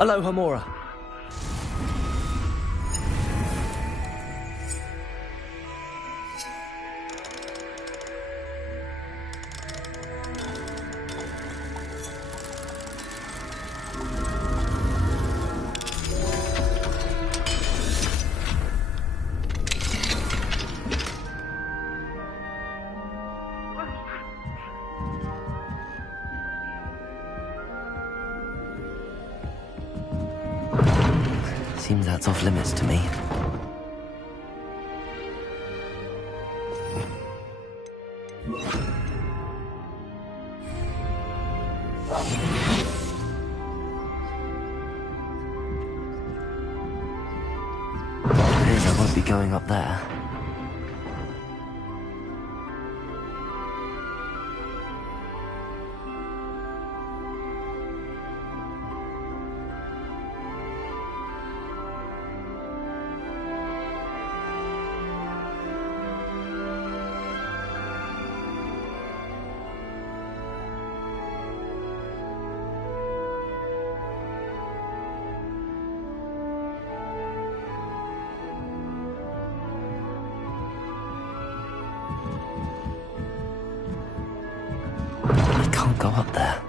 Aloha Mora. Seems that's off limits to me. Suppose I won't be going up there. Can't go up there.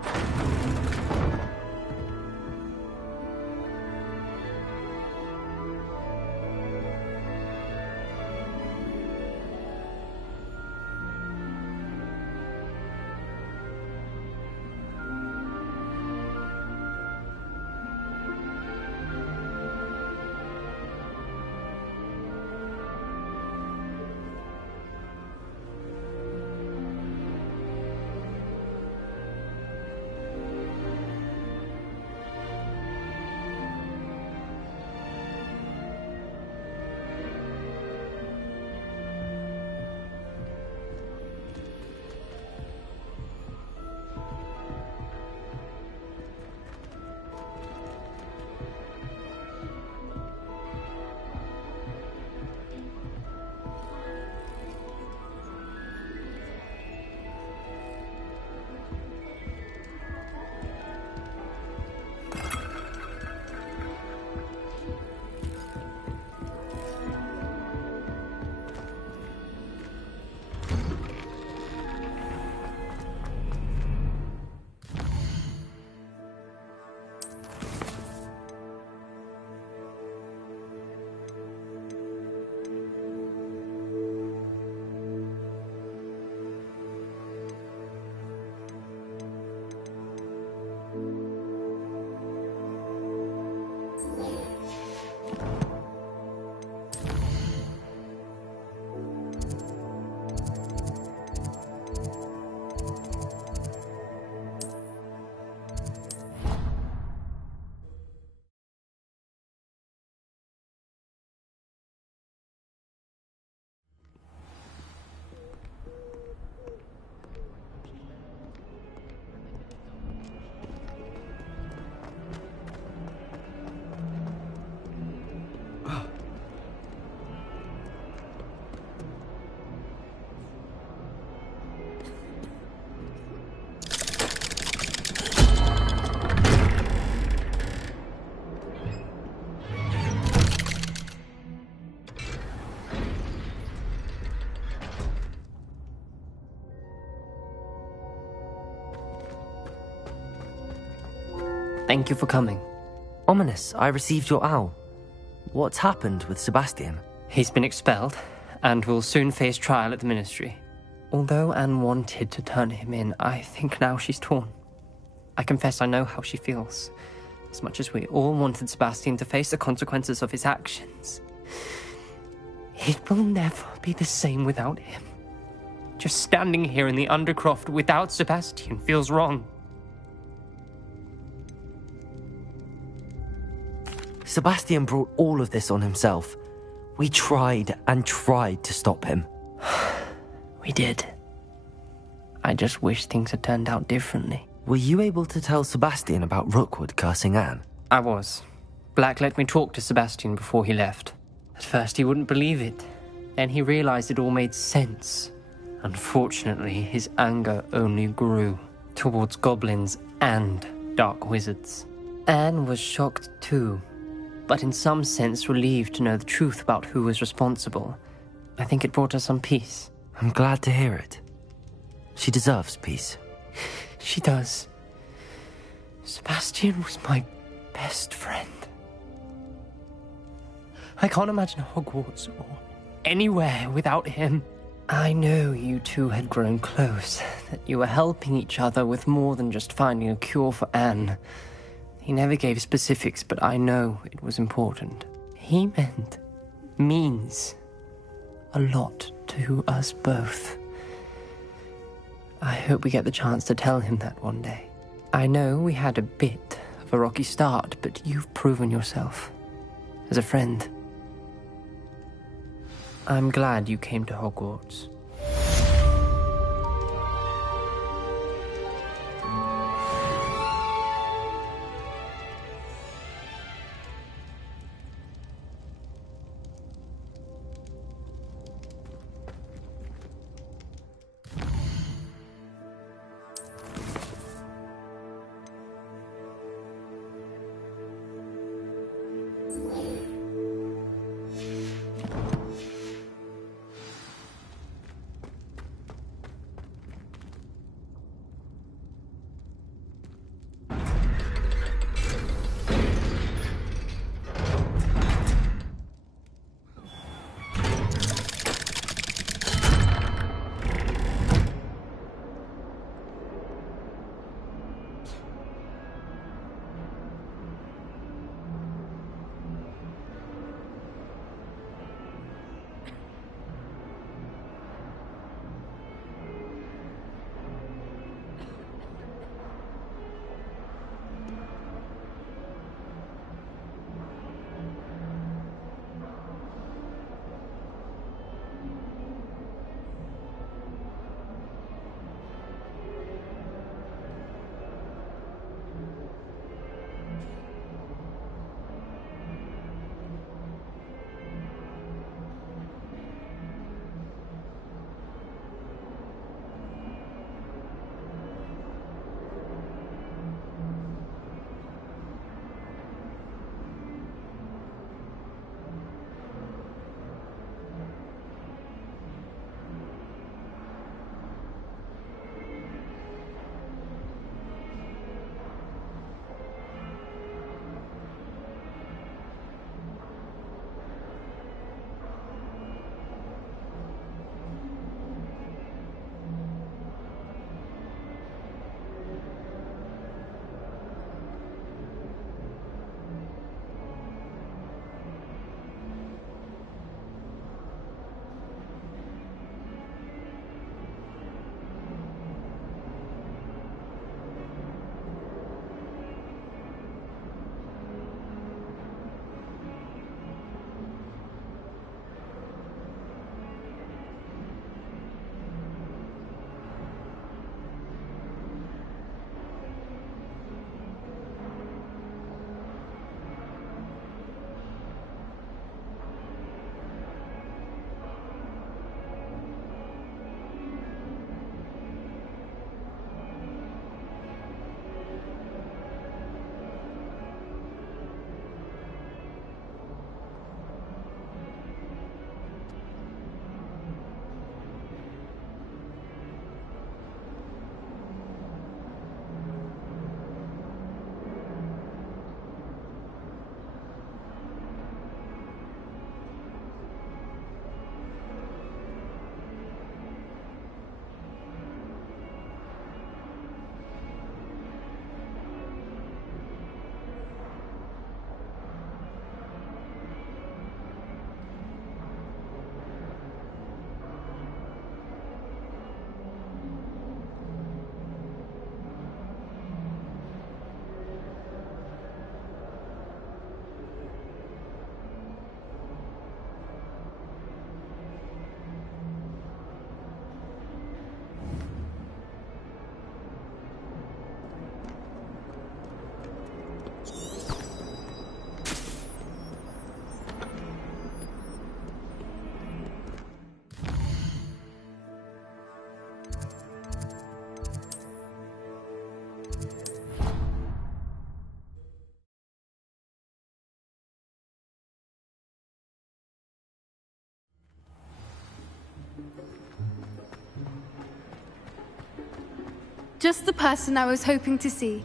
Thank you for coming. Ominous, I received your owl. What's happened with Sebastian? He's been expelled, and will soon face trial at the Ministry. Although Anne wanted to turn him in, I think now she's torn. I confess I know how she feels. As much as we all wanted Sebastian to face the consequences of his actions. It will never be the same without him. Just standing here in the Undercroft without Sebastian feels wrong. Sebastian brought all of this on himself. We tried and tried to stop him. We did. I just wish things had turned out differently. Were you able to tell Sebastian about Rookwood cursing Anne? I was. Black let me talk to Sebastian before he left. At first he wouldn't believe it. Then he realized it all made sense. Unfortunately, his anger only grew towards goblins and dark wizards. Anne was shocked too, but in some sense relieved to know the truth about who was responsible. I think it brought her some peace. I'm glad to hear it. She deserves peace. She does. Sebastian was my best friend. I can't imagine Hogwarts or anywhere without him. I know you two had grown close, that you were helping each other with more than just finding a cure for Anne. He never gave specifics, but I know it was important. He means a lot to us both. I hope we get the chance to tell him that one day. I know we had a bit of a rocky start, but you've proven yourself as a friend. I'm glad you came to Hogwarts. just the person I was hoping to see.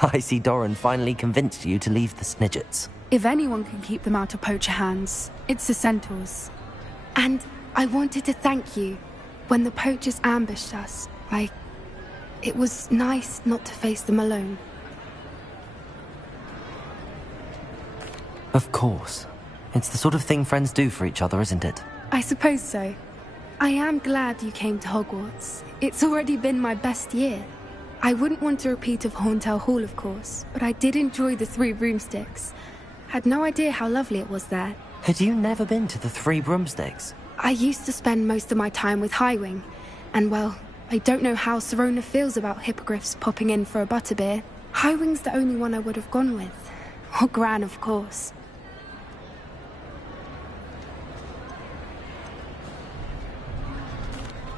I see Doran finally convinced you to leave the Snidgets. If anyone can keep them out of poacher hands, it's the centaurs. And I wanted to thank you. When the poachers ambushed us, it was nice not to face them alone. Of course. It's the sort of thing friends do for each other, isn't it? I suppose so. I am glad you came to Hogwarts. It's already been my best year. I wouldn't want a repeat of Hauntel Hall, of course, but I did enjoy the Three Broomsticks. Had no idea how lovely it was there. Had you never been to the Three Broomsticks? I used to spend most of my time with Highwing, and well, I don't know how Serona feels about hippogriffs popping in for a butterbeer. Highwing's the only one I would have gone with. Or Gran, of course.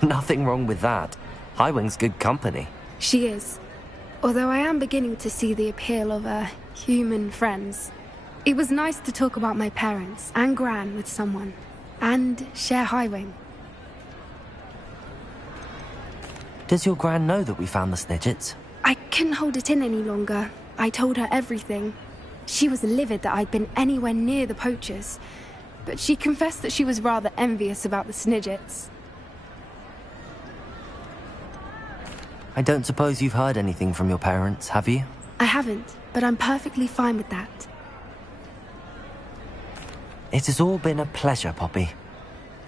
Nothing wrong with that. Highwing's good company. She is. Although I am beginning to see the appeal of human friends. It was nice to talk about my parents and Gran with someone. And share Highwing. Does your Gran know that we found the Snidgets? I couldn't hold it in any longer. I told her everything. She was livid that I'd been anywhere near the poachers. But she confessed that she was rather envious about the Snidgets. I don't suppose you've heard anything from your parents, have you? I haven't, but I'm perfectly fine with that. It has all been a pleasure, Poppy.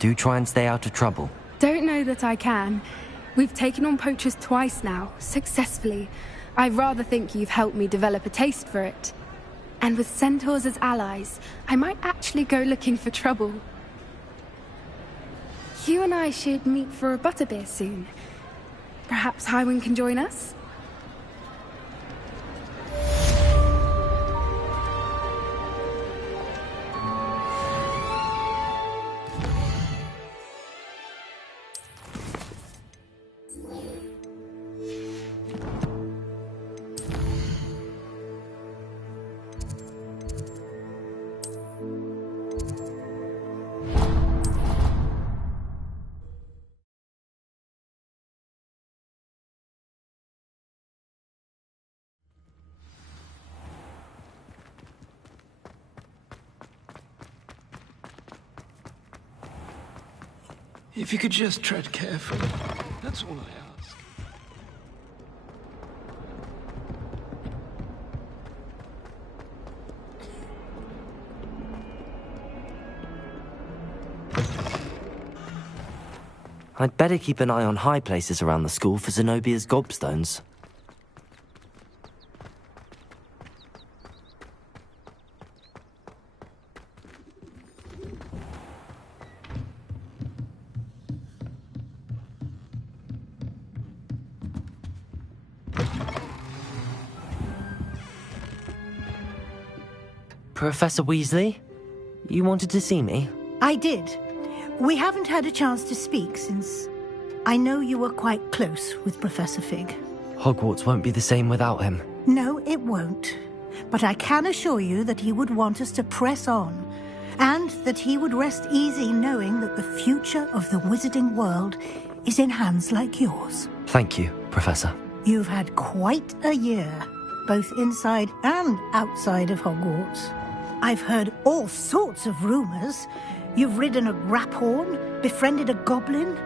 Do try and stay out of trouble. Don't know that I can. We've taken on poachers twice now, successfully. I rather think you've helped me develop a taste for it. And with centaurs as allies, I might actually go looking for trouble. You and I should meet for a butterbeer soon. Perhaps Highwing can join us? If you could just tread carefully, that's all I ask. I'd better keep an eye on high places around the school for Zenobia's gobstones. Professor Weasley? You wanted to see me? I did. We haven't had a chance to speak since I know you were quite close with Professor Fig. Hogwarts won't be the same without him. No, it won't. But I can assure you that he would want us to press on, and that he would rest easy knowing that the future of the wizarding world is in hands like yours. Thank you, Professor. You've had quite a year, both inside and outside of Hogwarts. I've heard all sorts of rumors. You've ridden a graphorn, befriended a goblin,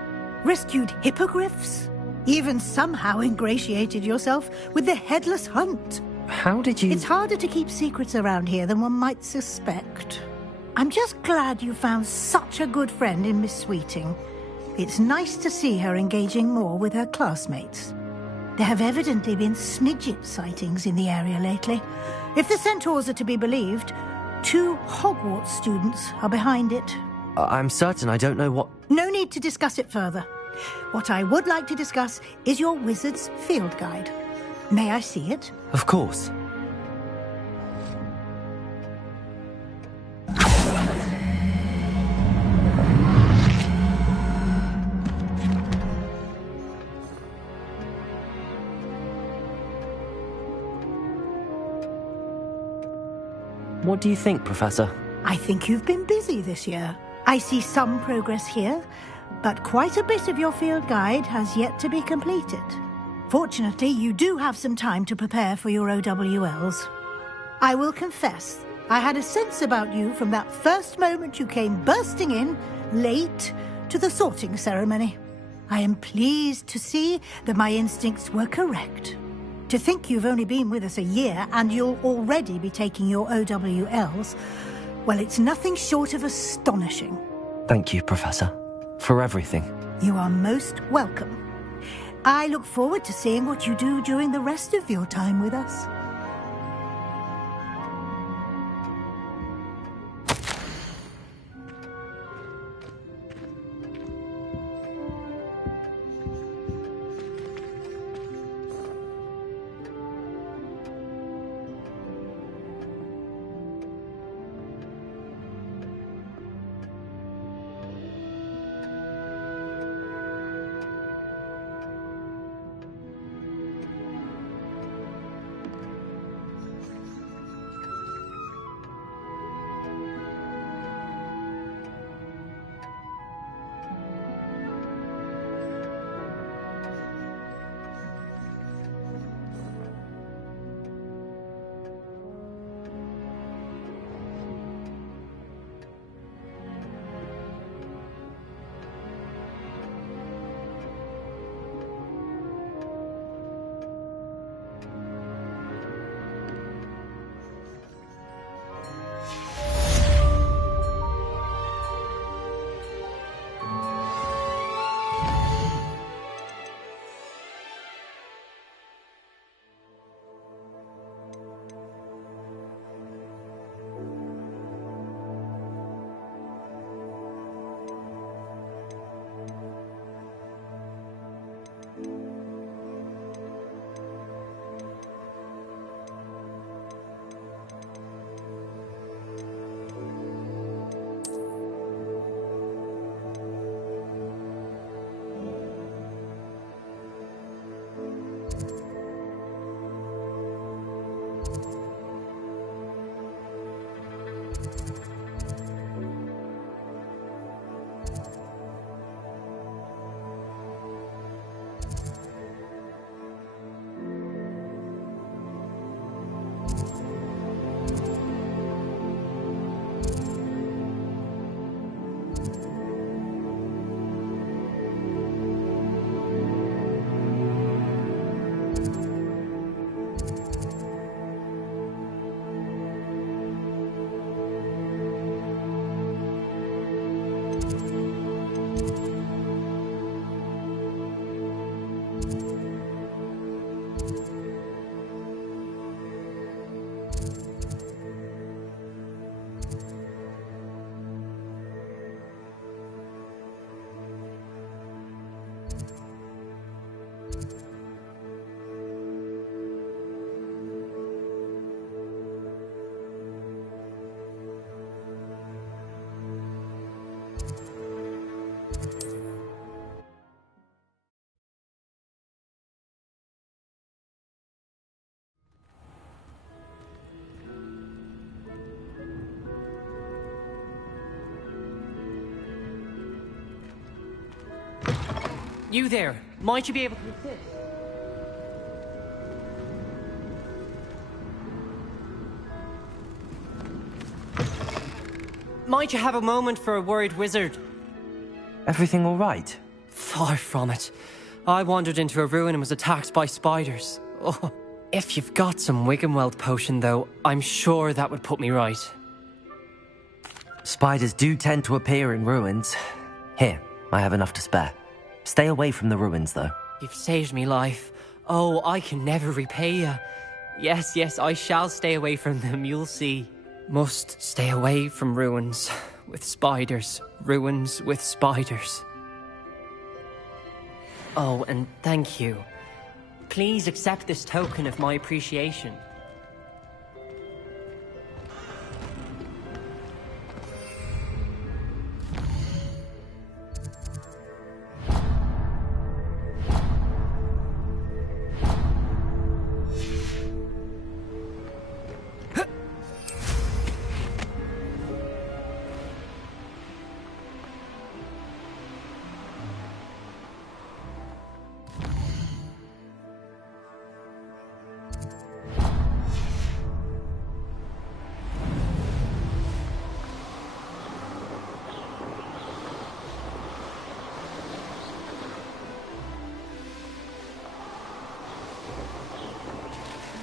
rescued hippogriffs, even somehow ingratiated yourself with the Headless Hunt. How did you... It's harder to keep secrets around here than one might suspect. I'm just glad you found such a good friend in Miss Sweeting. It's nice to see her engaging more with her classmates. There have evidently been Snidget sightings in the area lately. If the centaurs are to be believed, 2 Hogwarts students are behind it. I'm certain I don't know what... No need to discuss it further. What I would like to discuss is your wizard's field guide. May I see it? Of course. What do you think, Professor? I think you've been busy this year. I see some progress here, but quite a bit of your field guide has yet to be completed. Fortunately, you do have some time to prepare for your OWLs. I will confess, I had a sense about you from that first moment you came bursting in, late, to the sorting ceremony. I am pleased to see that my instincts were correct. To think you've only been with us a year and you'll already be taking your OWLs, well, it's nothing short of astonishing. Thank you, Professor, for everything. You are most welcome. I look forward to seeing what you do during the rest of your time with us. You there, might you be able to assist? Might you have a moment for a worried wizard? Everything all right? Far from it. I wandered into a ruin and was attacked by spiders. Oh, if you've got some Wiggenweld potion, though, I'm sure that would put me right. Spiders do tend to appear in ruins. Here, I have enough to spare. Stay away from the ruins, though. You've saved me life. Oh, I can never repay you. Yes, yes, I shall stay away from them, you'll see. Must stay away from ruins with spiders. Ruins with spiders. Oh, and thank you. Please accept this token of my appreciation.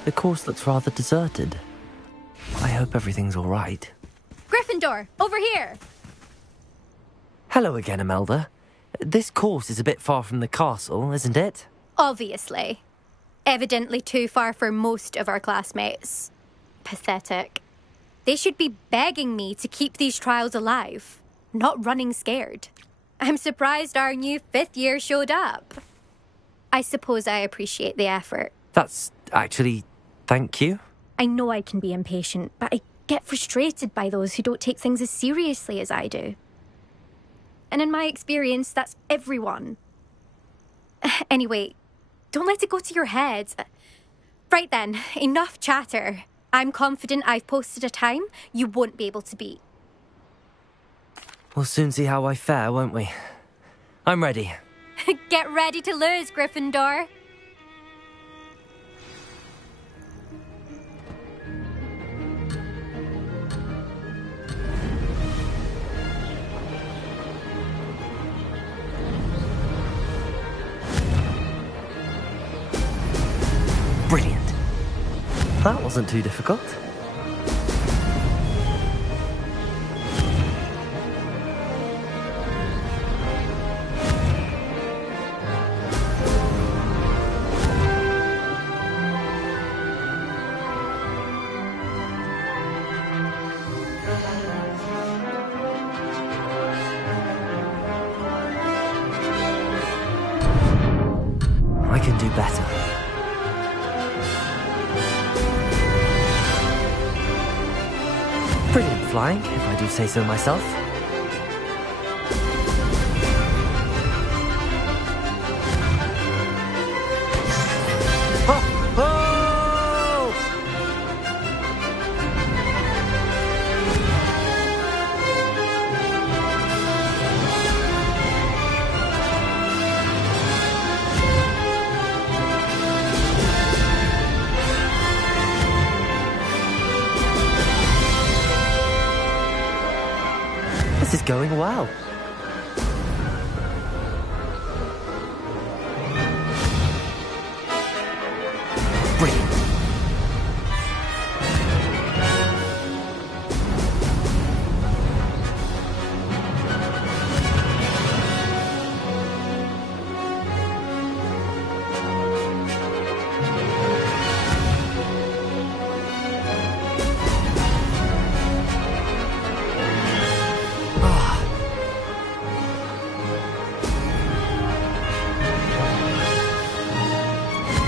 The course looks rather deserted. I hope everything's all right. Gryffindor, over here! Hello again, Imelda. This course is a bit far from the castle, isn't it? Obviously. Evidently too far for most of our classmates. Pathetic. They should be begging me to keep these trials alive, not running scared. I'm surprised our new 5th year showed up. I suppose I appreciate the effort. That's actually... thank you. I know I can be impatient, but I get frustrated by those who don't take things as seriously as I do. And in my experience, that's everyone. Anyway, don't let it go to your head. Right then, enough chatter. I'm confident I've posted a time you won't be able to beat. We'll soon see how I fare, won't we? I'm ready. Get ready to lose, Gryffindor. Brilliant. That wasn't too difficult. I can do better. Brilliant flying, if I do say so myself. Oh! Oh! This is going well. Brilliant.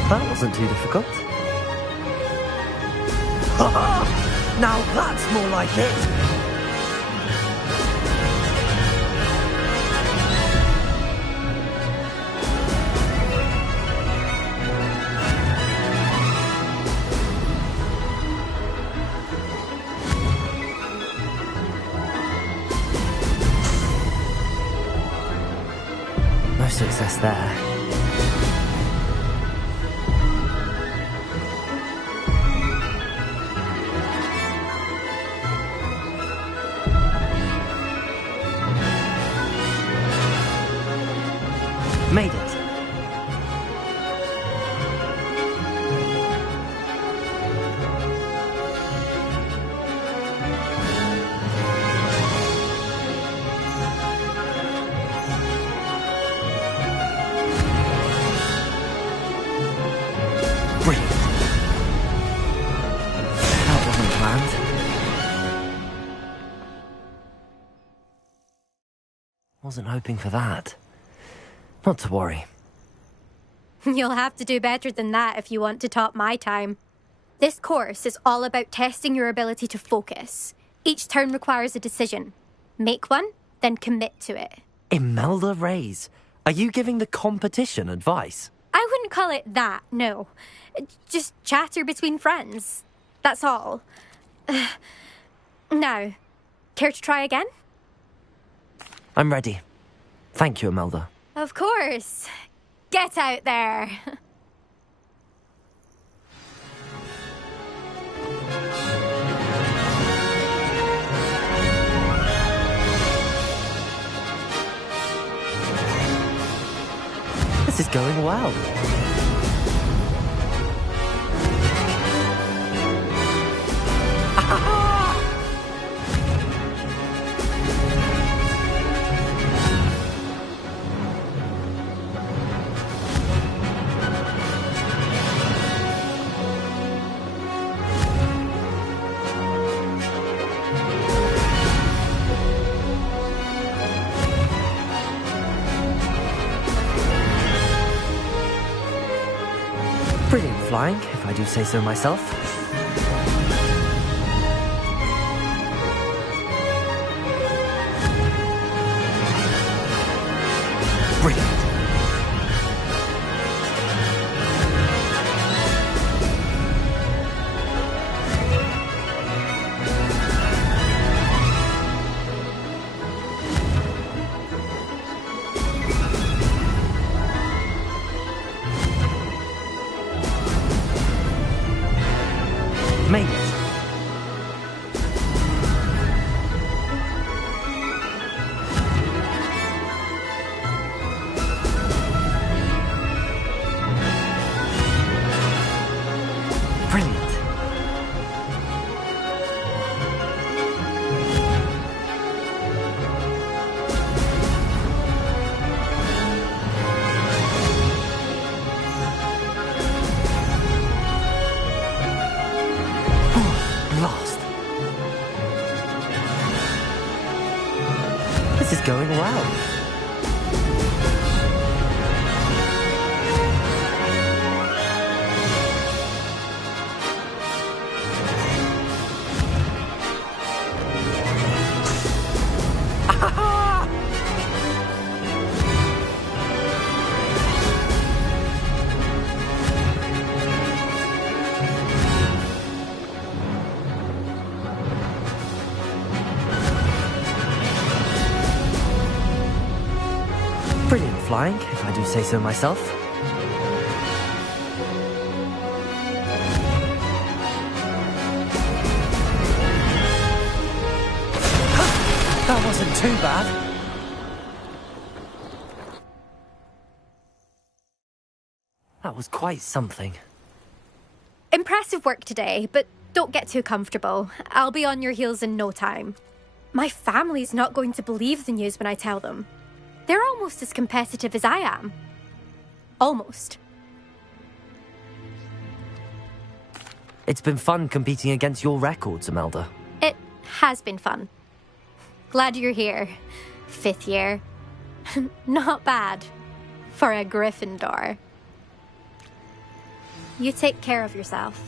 That wasn't too difficult. Now that's more like it! No success there. Made it. Brilliant. That wasn't planned. Wasn't hoping for that. Not to worry. You'll have to do better than that if you want to top my time. This course is all about testing your ability to focus. Each turn requires a decision. Make one, then commit to it. Imelda Reyes, are you giving the competition advice? I wouldn't call it that, no. Just chatter between friends. That's all. Now, care to try again? I'm ready. Thank you, Imelda. Of course. Get out there. This is going well. flying, if I do say so myself. Brilliant. Made it. Brilliant. Blast. This is going well. Brilliant flying, if I do say so myself. That wasn't too bad. That was quite something. Impressive work today, but don't get too comfortable. I'll be on your heels in no time. My family's not going to believe the news when I tell them. They're almost as competitive as I am. Almost. It's been fun competing against your records, Imelda. It has been fun. Glad you're here. 5th year. Not bad. For a Gryffindor. You take care of yourself.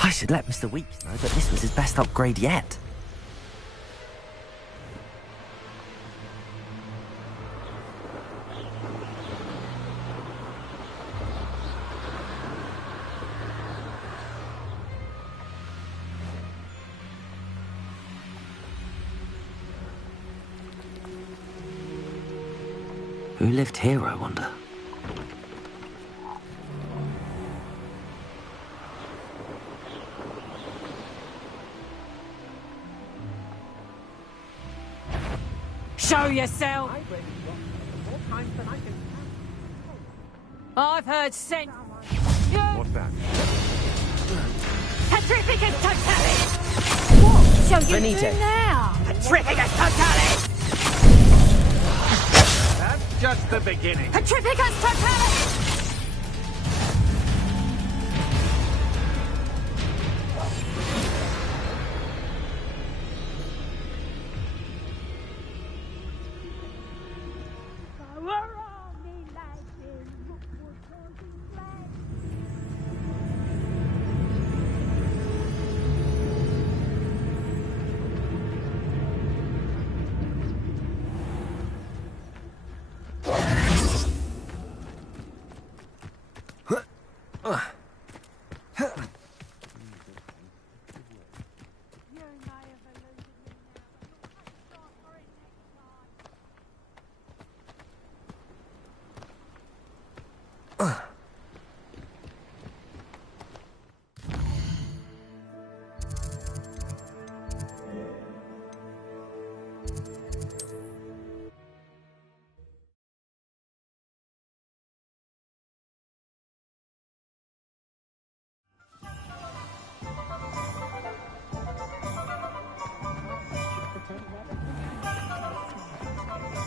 I should let Mr. Weeks know that this was his best upgrade yet. Who lived here, I wonder? Show yourself! I've heard scent. What's that? Petrificus Totalis! What shall you Benito. do now? Petrificus Totalis! That's just the beginning. Petrificus Totalis!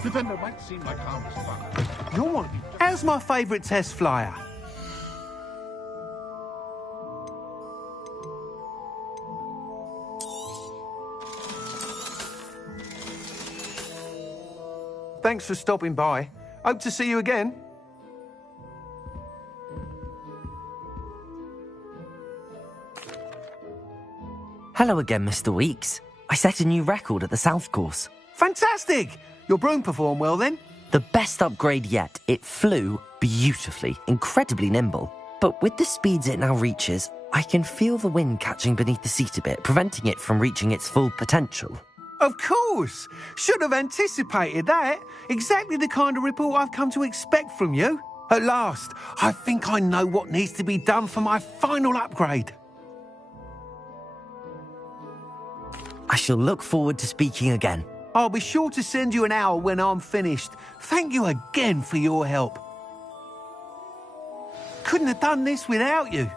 Defender might seem like harmless fun. You're one. How's my favourite test flyer? Thanks for stopping by. Hope to see you again. Hello again, Mr. Weeks. I set a new record at the South Course. Fantastic! Your broom performed well then? The best upgrade yet. It flew beautifully, incredibly nimble. But with the speeds it now reaches, I can feel the wind catching beneath the seat a bit, preventing it from reaching its full potential. Of course! Should have anticipated that. Exactly the kind of report I've come to expect from you. At last, I think I know what needs to be done for my final upgrade. I shall look forward to speaking again. I'll be sure to send you an owl when I'm finished. Thank you again for your help. Couldn't have done this without you.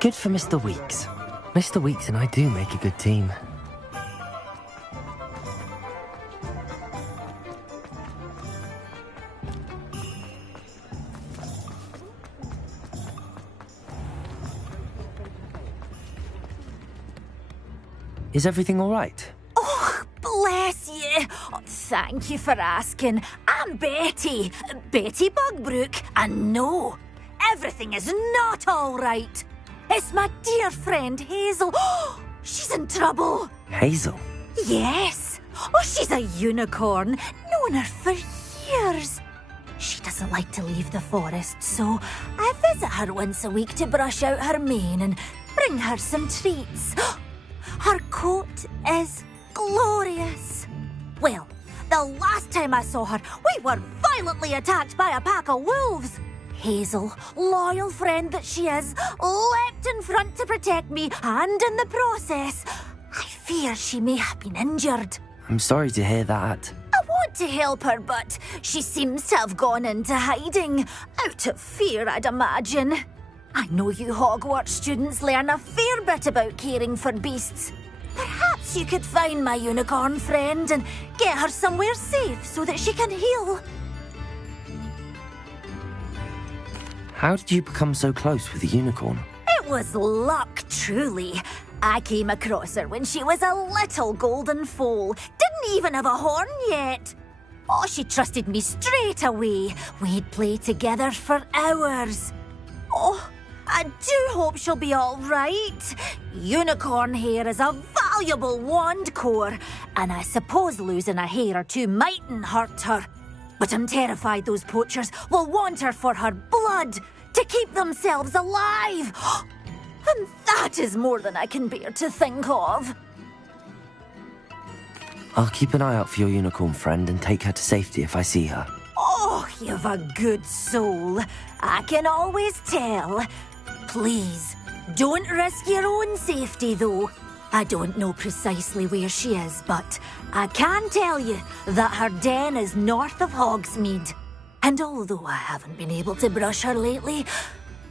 Good for Mr. Weeks. Mr. Weeks and I do make a good team. Is everything all right? Oh, bless you. Oh, thank you for asking. I'm Betty. Betty Bugbrook. And no, everything is not all right. It's my dear friend Hazel. Oh, she's in trouble. Hazel? Yes. Oh, she's a unicorn. Known her for years. She doesn't like to leave the forest, so I visit her once a week to brush out her mane and bring her some treats. Her coat is glorious. Well, the last time I saw her, we were violently attacked by a pack of wolves. Hazel, loyal friend that she is, leapt in front to protect me, and in the process, I fear she may have been injured. I'm sorry to hear that. I want to help her, but she seems to have gone into hiding. Out of fear, I'd imagine. I know you Hogwarts students learn a fair bit about caring for beasts. Perhaps you could find my unicorn friend and get her somewhere safe so that she can heal. How did you become so close with the unicorn? It was luck, truly. I came across her when she was a little golden foal. Didn't even have a horn yet. Oh, she trusted me straight away. We'd play together for hours. Oh, I do hope she'll be all right. Unicorn hair is a valuable wand core, and I suppose losing a hair or two mightn't hurt her. But I'm terrified those poachers will want her for her blood, to keep themselves alive. And that is more than I can bear to think of. I'll keep an eye out for your unicorn friend and take her to safety if I see her. Oh, you've a good soul. I can always tell. Please, don't risk your own safety, though. I don't know precisely where she is, but I can tell you that her den is north of Hogsmeade. And although I haven't been able to brush her lately,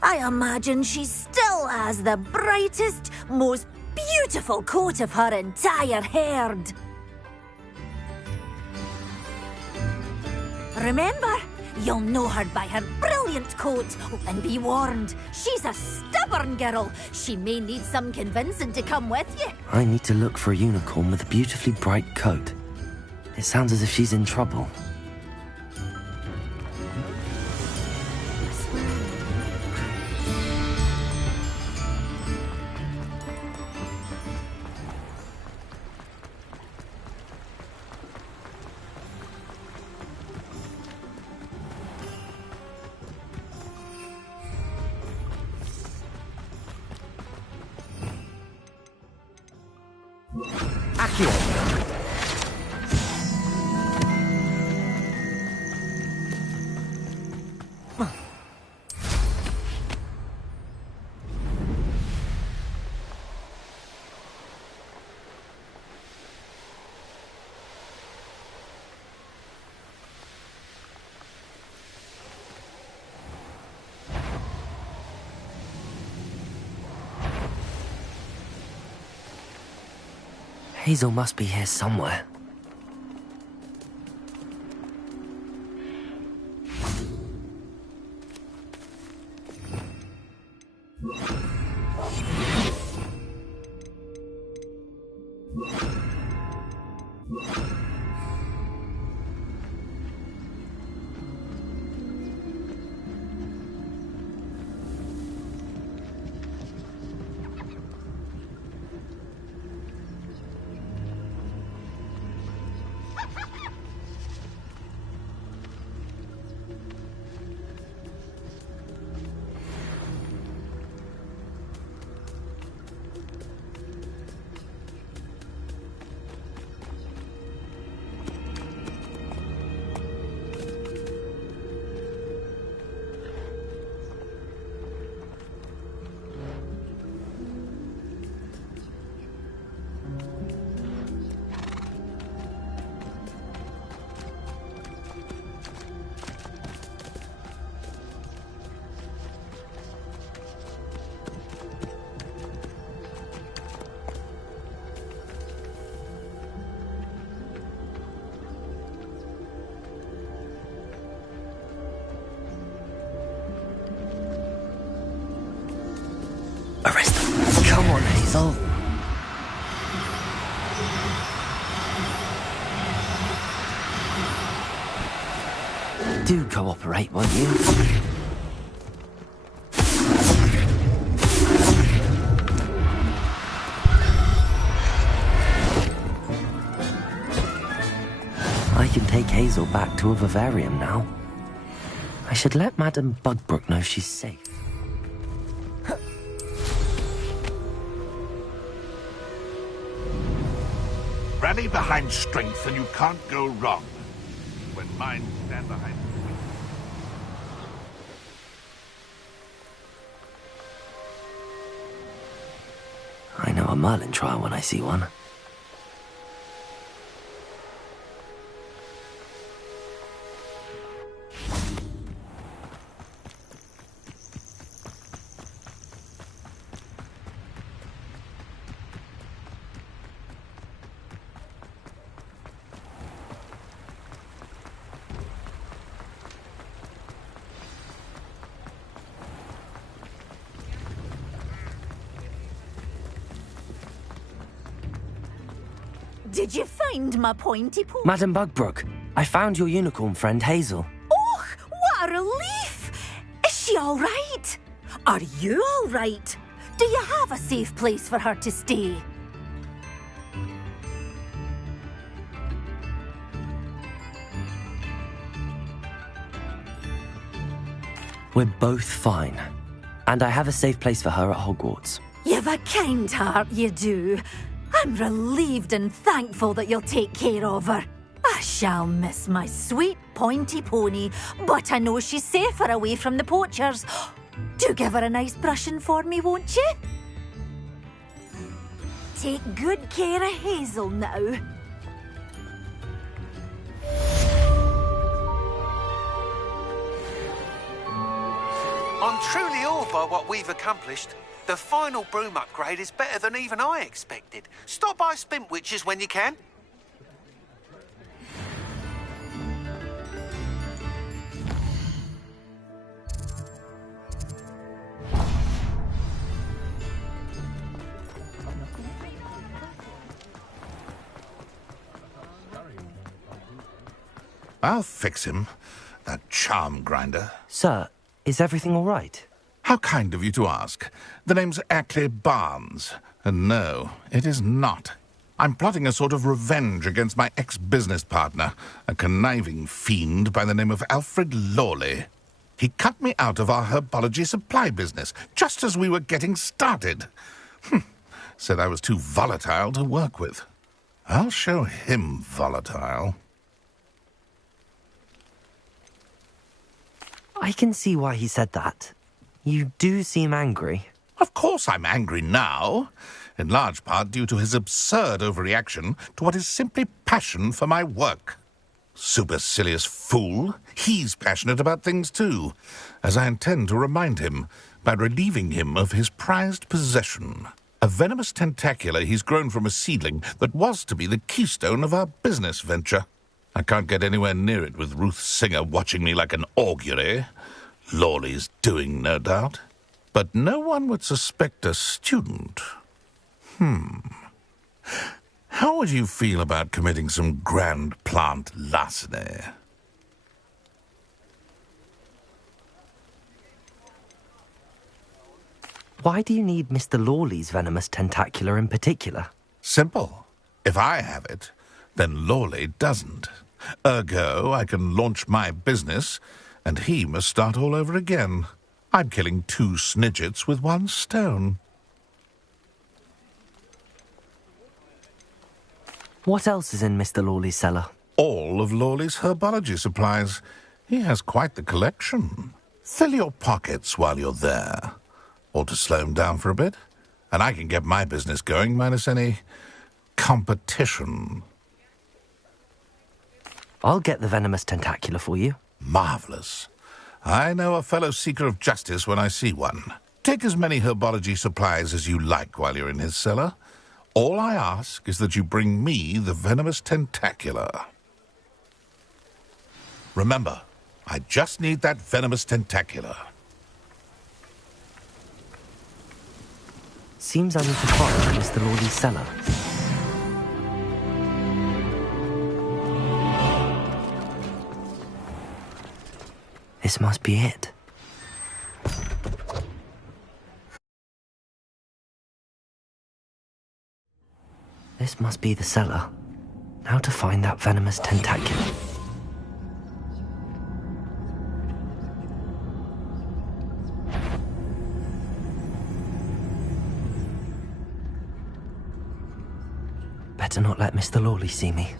I imagine she still has the brightest, most beautiful coat of her entire herd. Remember, you'll know her by her brilliant coat. And be warned, she's a stubborn girl. She may need some convincing to come with you. I need to look for a unicorn with a beautifully bright coat. It sounds as if she's in trouble. Accio. Hazel must be here somewhere. Arrest them. Come on, Hazel. Do cooperate, won't you? I can take Hazel back to a vivarium now. I should let Madame Bugbrook know she's safe. Rally behind strength and you can't go wrong. When minds stand behind weakness. I know a Merlin trial when I see one. Did you find my pointy pole? Madame Bugbrook, I found your unicorn friend Hazel. Oh, what a relief! Is she all right? Are you all right? Do you have a safe place for her to stay? We're both fine. And I have a safe place for her at Hogwarts. You've a kind heart, you do. I'm relieved and thankful that you'll take care of her. I shall miss my sweet pointy pony, but I know she's safer away from the poachers. Do give her a nice brushing for me, won't you? Take good care of Hazel now. I'm truly awed by what we've accomplished. The final broom upgrade is better than even I expected. Stop by Spintwitches when you can. I'll fix him, that charm grinder. Sir, is everything all right? How kind of you to ask. The name's Ackley Barnes. And no, it is not. I'm plotting a sort of revenge against my ex-business partner, a conniving fiend by the name of Alfred Lawley. He cut me out of our herbology supply business, just as we were getting started. Said I was too volatile to work with. I'll show him volatile. I can see why he said that. You do seem angry. Of course I'm angry now, in large part due to his absurd overreaction to what is simply passion for my work. Supercilious fool. He's passionate about things too, as I intend to remind him by relieving him of his prized possession. A venomous tentacula he's grown from a seedling that was to be the keystone of our business venture. I can't get anywhere near it with Ruth Singer watching me like an augury. Lawley's doing, no doubt. But no one would suspect a student. How would you feel about committing some grand plant larceny? Why do you need Mr. Lawley's venomous tentacula in particular? Simple. If I have it, then Lawley doesn't. Ergo, I can launch my business, and he must start all over again. I'm killing 2 snidgets with 1 stone. What else is in Mr. Lawley's cellar? All of Lawley's herbology supplies. He has quite the collection. Fill your pockets while you're there. Or to slow him down for a bit, and I can get my business going minus any competition. I'll get the venomous tentacula for you. Marvelous. I know a fellow seeker of justice when I see one. Take as many herbology supplies as you like while you're in his cellar. All I ask is that you bring me the venomous tentacula. Remember, I just need that venomous tentacula. Seems I need to find Mr. Lawley's cellar. This must be it. This must be the cellar. Now to find that venomous tentacula. Better not let Mr. Lawley see me.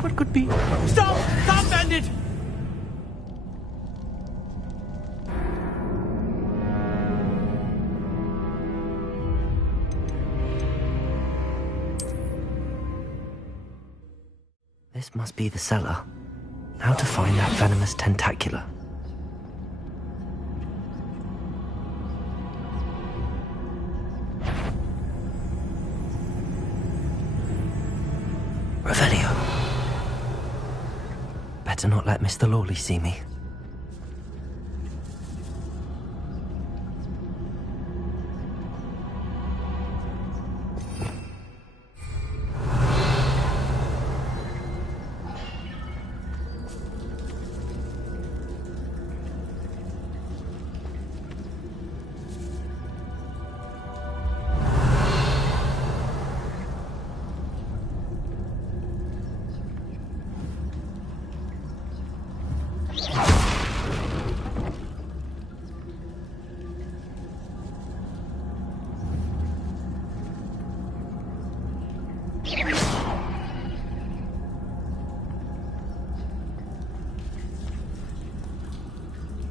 What could be? Stop! Stop, bandit! This must be the cellar. Now to find that venomous tentacula. Revelio. Better not let Mr. Lawley see me.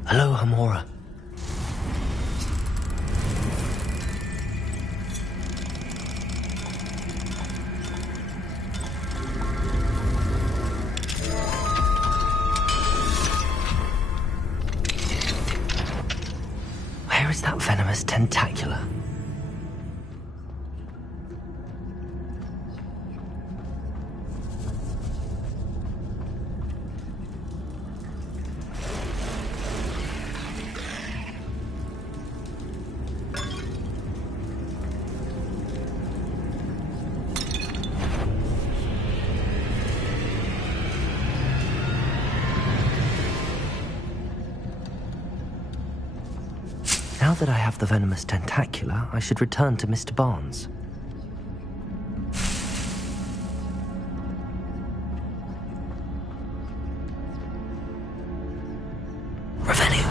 Hello, Hamora. Where is that venomous tentacula? Now that I have the venomous tentacula, I should return to Mr. Barnes. Revelio.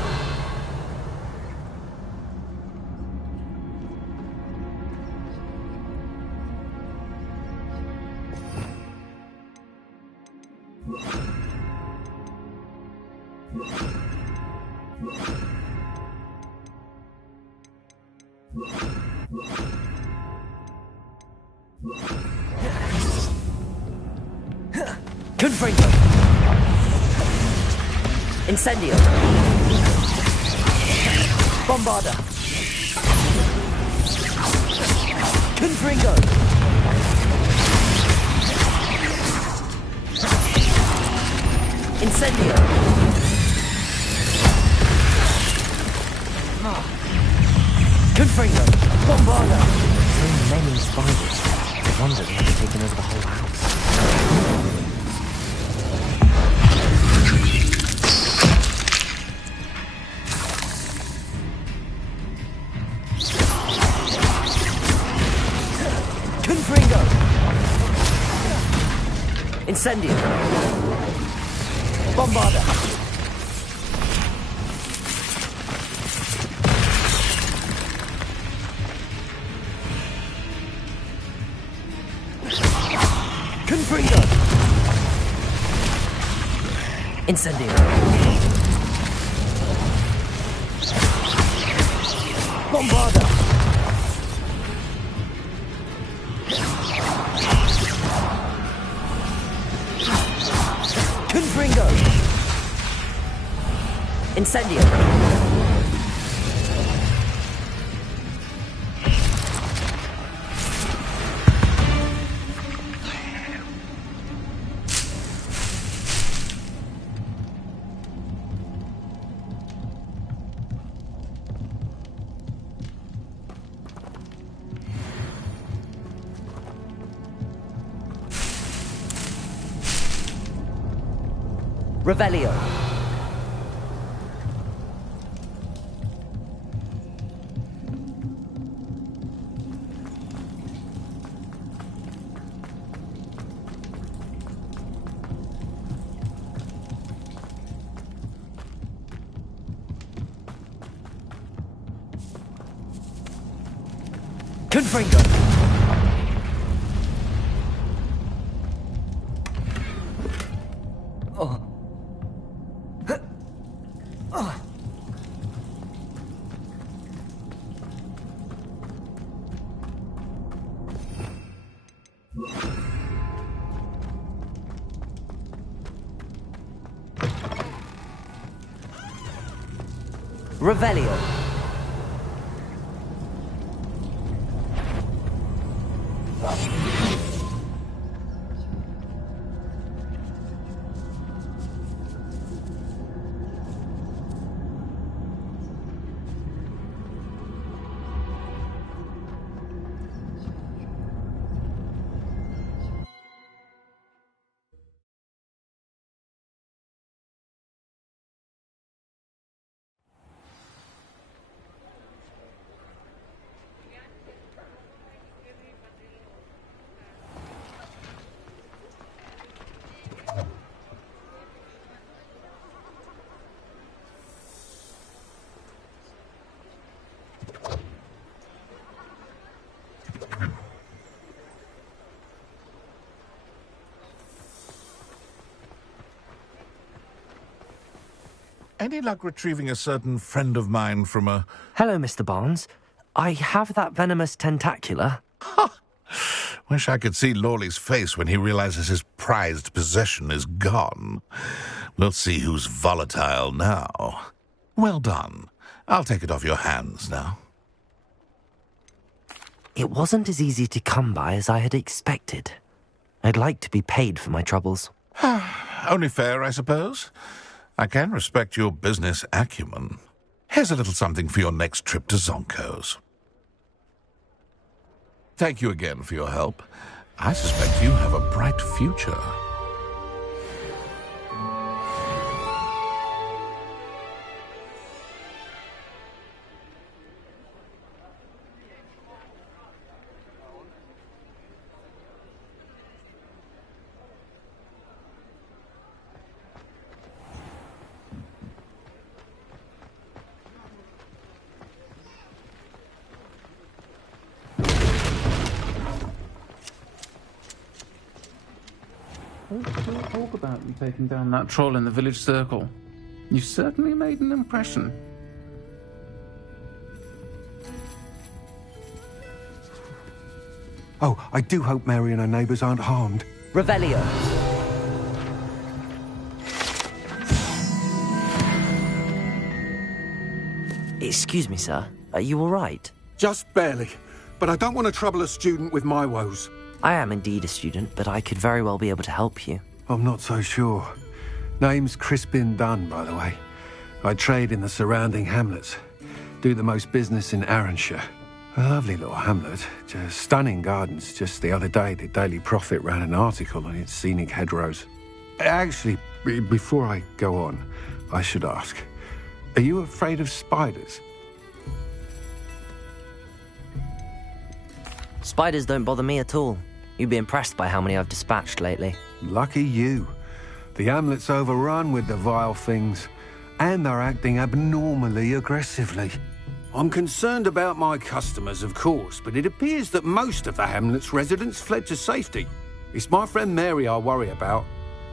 Confringo! Incendio! Bombarda! Confringo! Incendio! Confringo! Bombarda! So many spiders. I wonder they have taken over the whole house. Confringo! Incendio! Bombarda! Confringo! Incendio! Bombarda! Confringo! Incendio! Revelio. Confringo. Oh. Revelio. Any luck retrieving a certain friend of mine from a... Hello, Mr. Barnes. I have that venomous tentacula. Wish I could see Lawley's face when he realizes his prized possession is gone. We'll see who's volatile now. Well done. I'll take it off your hands now. It wasn't as easy to come by as I had expected. I'd like to be paid for my troubles. Only fair, I suppose. I can respect your business acumen. Here's a little something for your next trip to Zonko's. Thank you again for your help. I suspect you have a bright future. Don't talk about you taking down that troll in the village circle. You certainly made an impression. Oh, I do hope Mary and her neighbours aren't harmed. Revelio. Excuse me, sir. Are you all right? Just barely. But I don't want to trouble a student with my woes. I am indeed a student, but I could very well be able to help you. I'm not so sure. Name's Crispin Dunn, by the way. I trade in the surrounding hamlets. Do the most business in Arranshire. A lovely little hamlet. Just stunning gardens. Just the other day, the Daily Prophet ran an article on its scenic hedgerows. Actually, before I go on, I should ask, are you afraid of spiders? Spiders don't bother me at all. You'd be impressed by how many I've dispatched lately. Lucky you. The hamlet's overrun with the vile things, and they're acting abnormally aggressively. I'm concerned about my customers, of course, but it appears that most of the hamlet's residents fled to safety. It's my friend Mary I worry about.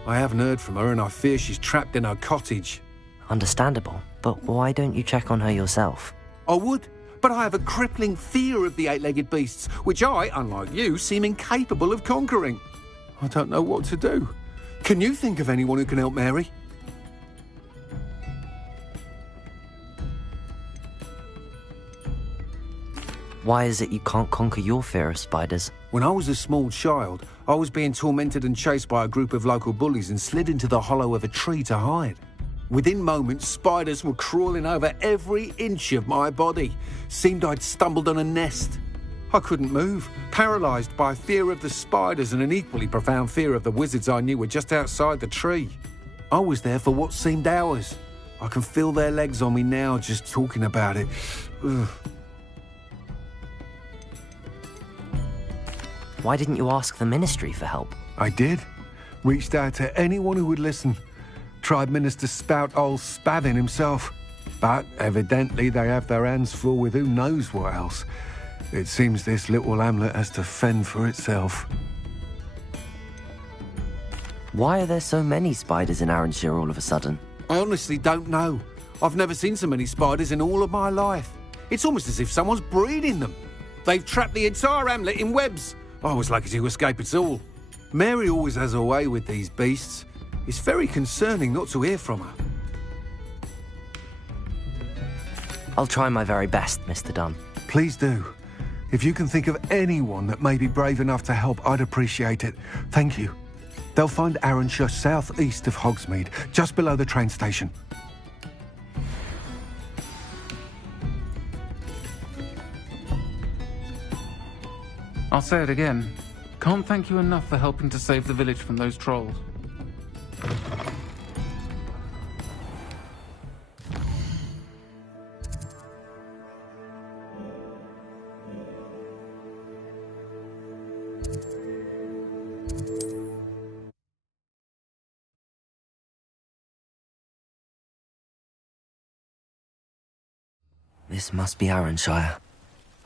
I haven't heard from her, and I fear she's trapped in her cottage. Understandable, but why don't you check on her yourself? I would, but I have a crippling fear of the eight-legged beasts, which I, unlike you, seem incapable of conquering. I don't know what to do. Can you think of anyone who can help Mary? Why is it you can't conquer your fear of spiders? When I was a small child, I was being tormented and chased by a group of local bullies and slid into the hollow of a tree to hide. Within moments, spiders were crawling over every inch of my body. Seemed I'd stumbled on a nest. I couldn't move, paralysed by fear of the spiders and an equally profound fear of the wizards I knew were just outside the tree. I was there for what seemed hours. I can feel their legs on me now just talking about it. Ugh. Why didn't you ask the ministry for help? I did. Reached out to anyone who would listen. Tried Minister Spout old Spavin himself. But evidently they have their hands full with who knows what else. It seems this little hamlet has to fend for itself. Why are there so many spiders in Arranshire all of a sudden? I honestly don't know. I've never seen so many spiders in all of my life. It's almost as if someone's breeding them. They've trapped the entire hamlet in webs. I was lucky to escape it all. Mary always has a way with these beasts. It's very concerning not to hear from her. I'll try my very best, Mr. Dunn. Please do. If you can think of anyone that may be brave enough to help, I'd appreciate it. Thank you. They'll find Arranshire southeast of Hogsmeade, just below the train station. I'll say it again. Can't thank you enough for helping to save the village from those trolls. This must be Arranshire.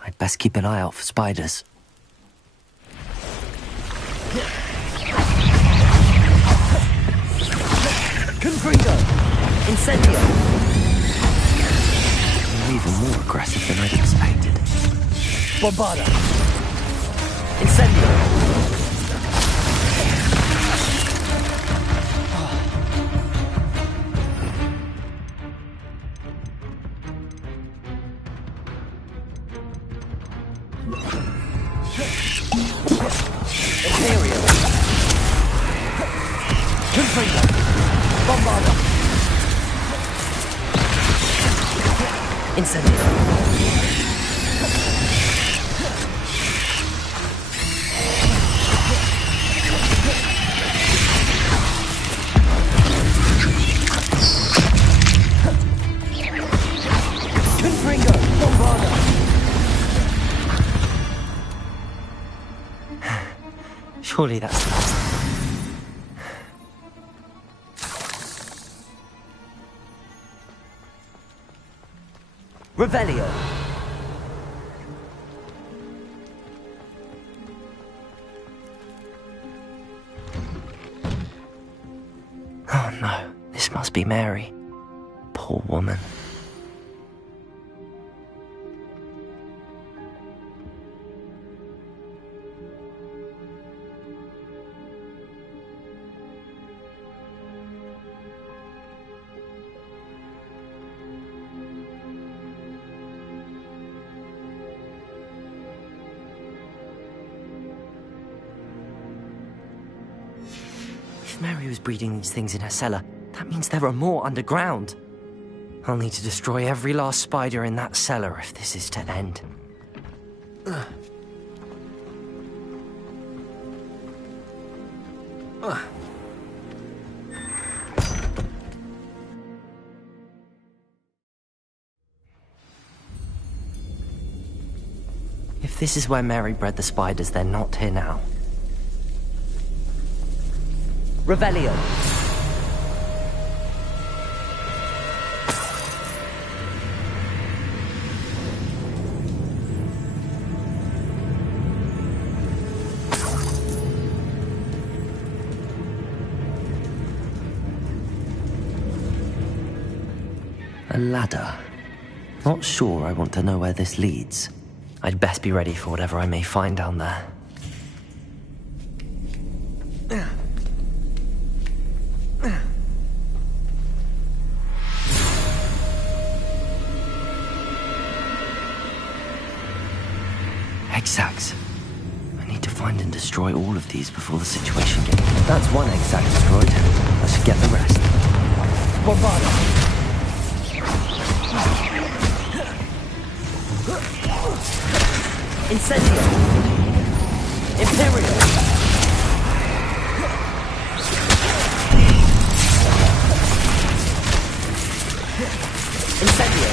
I'd best keep an eye out for spiders. Confringo! Incendio! They're even more aggressive than I'd expected. Bombarda! Incendio! Surely that's the last. Revelio. Oh no, this must be Mary. Poor woman. If Mary was breeding these things in her cellar, that means there are more underground. I'll need to destroy every last spider in that cellar if this is to end. If this is where Mary bred the spiders, they're not here now. Revelio! A ladder. Not sure I want to know where this leads. I'd best be ready for whatever I may find down there. Egg sacs. I need to find and destroy all of these before the situation gets... That's one egg sac destroyed. I should get the rest. Bombarda! Incendio! Imperial! Incendio!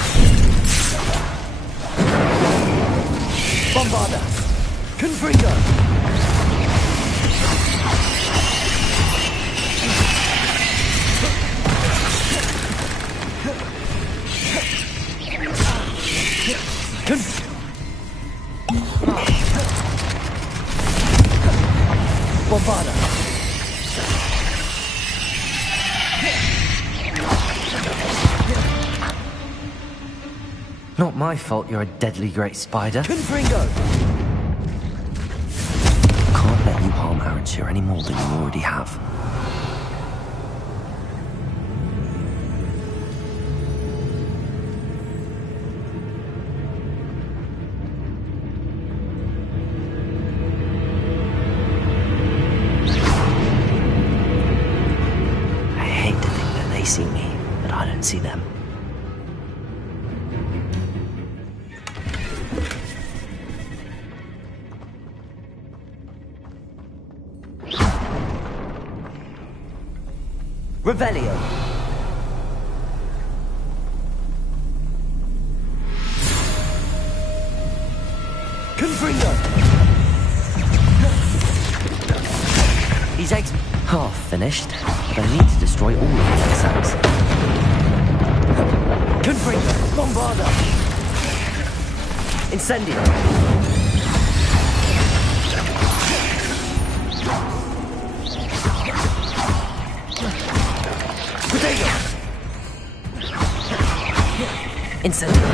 Bombarda! Confringo! Bombarda! Not my fault you're a deadly great spider. Confringo! Can't let you harm Aranshire any more than you already have. See me, but I don't see them. Revelio. Confringo. These eggs half finished, but I need to destroy all of the egg sacs. Confringo. Bombarda. Incendio. Potato. Incendio.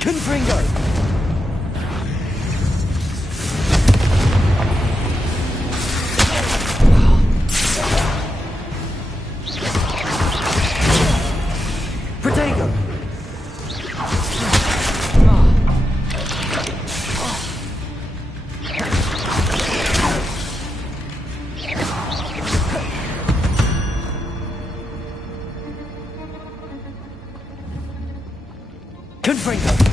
Confringo. Confringo.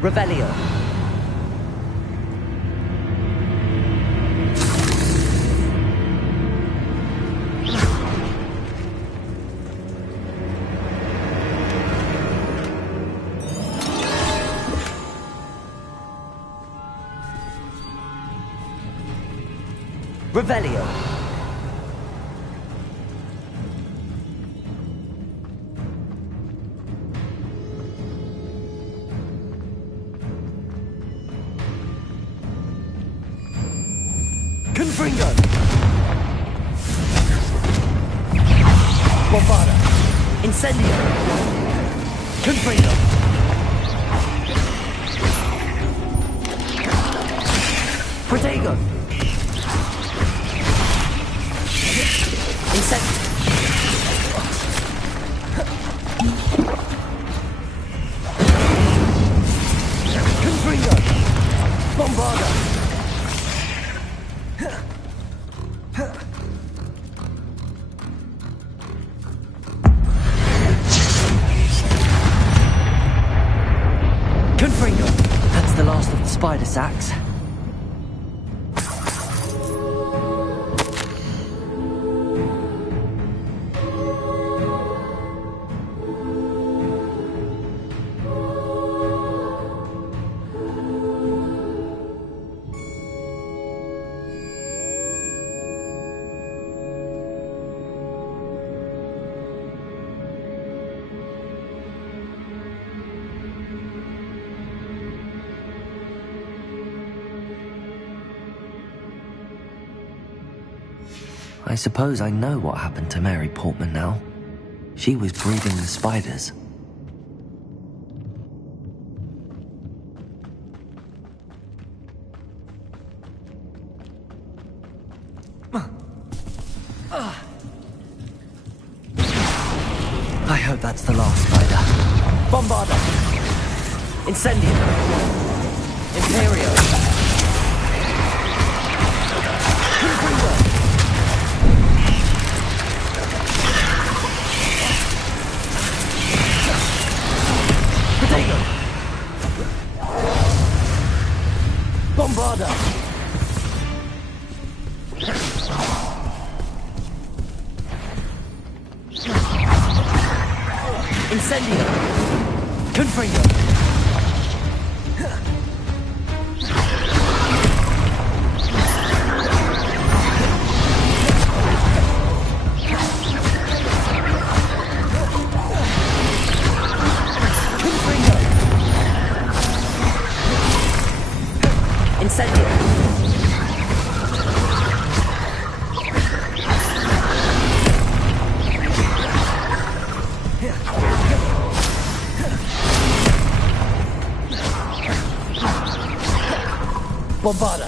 Revelio. Revelio. Confringo. Bombarda. Incendio! Confringo! Protego! Incendio! Confringo! Bombarda! Confringo! That's the last of the spider sacks. I suppose I know what happened to Mary Portman now. She was breeding the spiders. I hope that's the last spider. Bombarda! Incendio! Imperio! Confringo! Protego! Bombarda! Incendio! Confringo! Confringo! Incendio! Bombarda!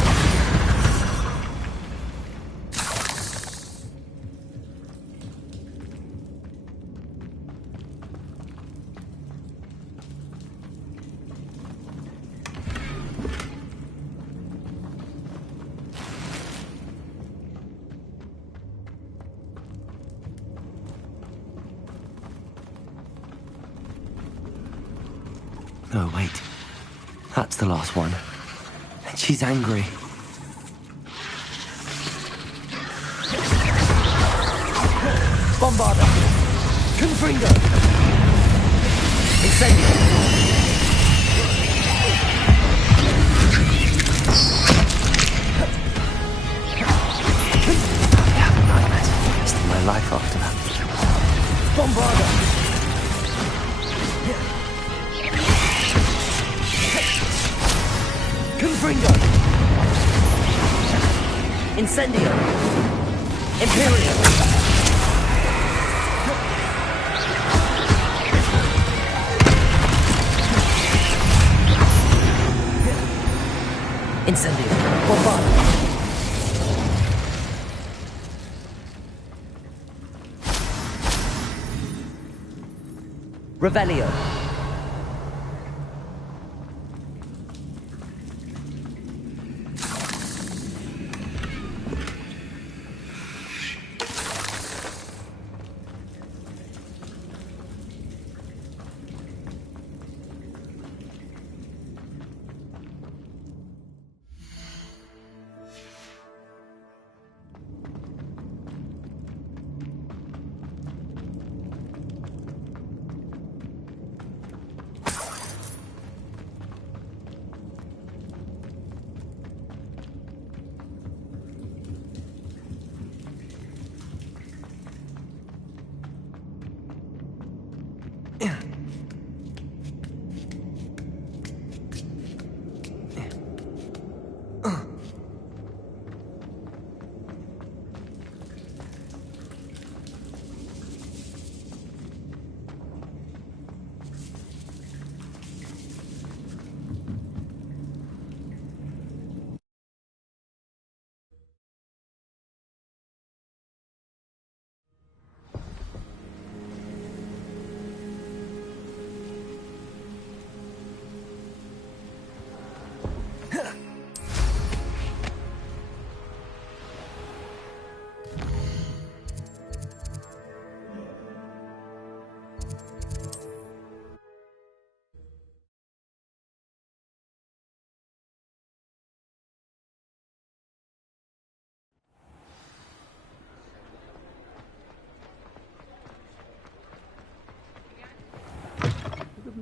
Oh, wait. That's the last one. And she's angry. Bombarda! Confringo! Incendio! I'm having nightmares for the rest of my life after that. Bombarda! Confringo! Incendio! Imperio! Incendio! Bombarda! Revelio!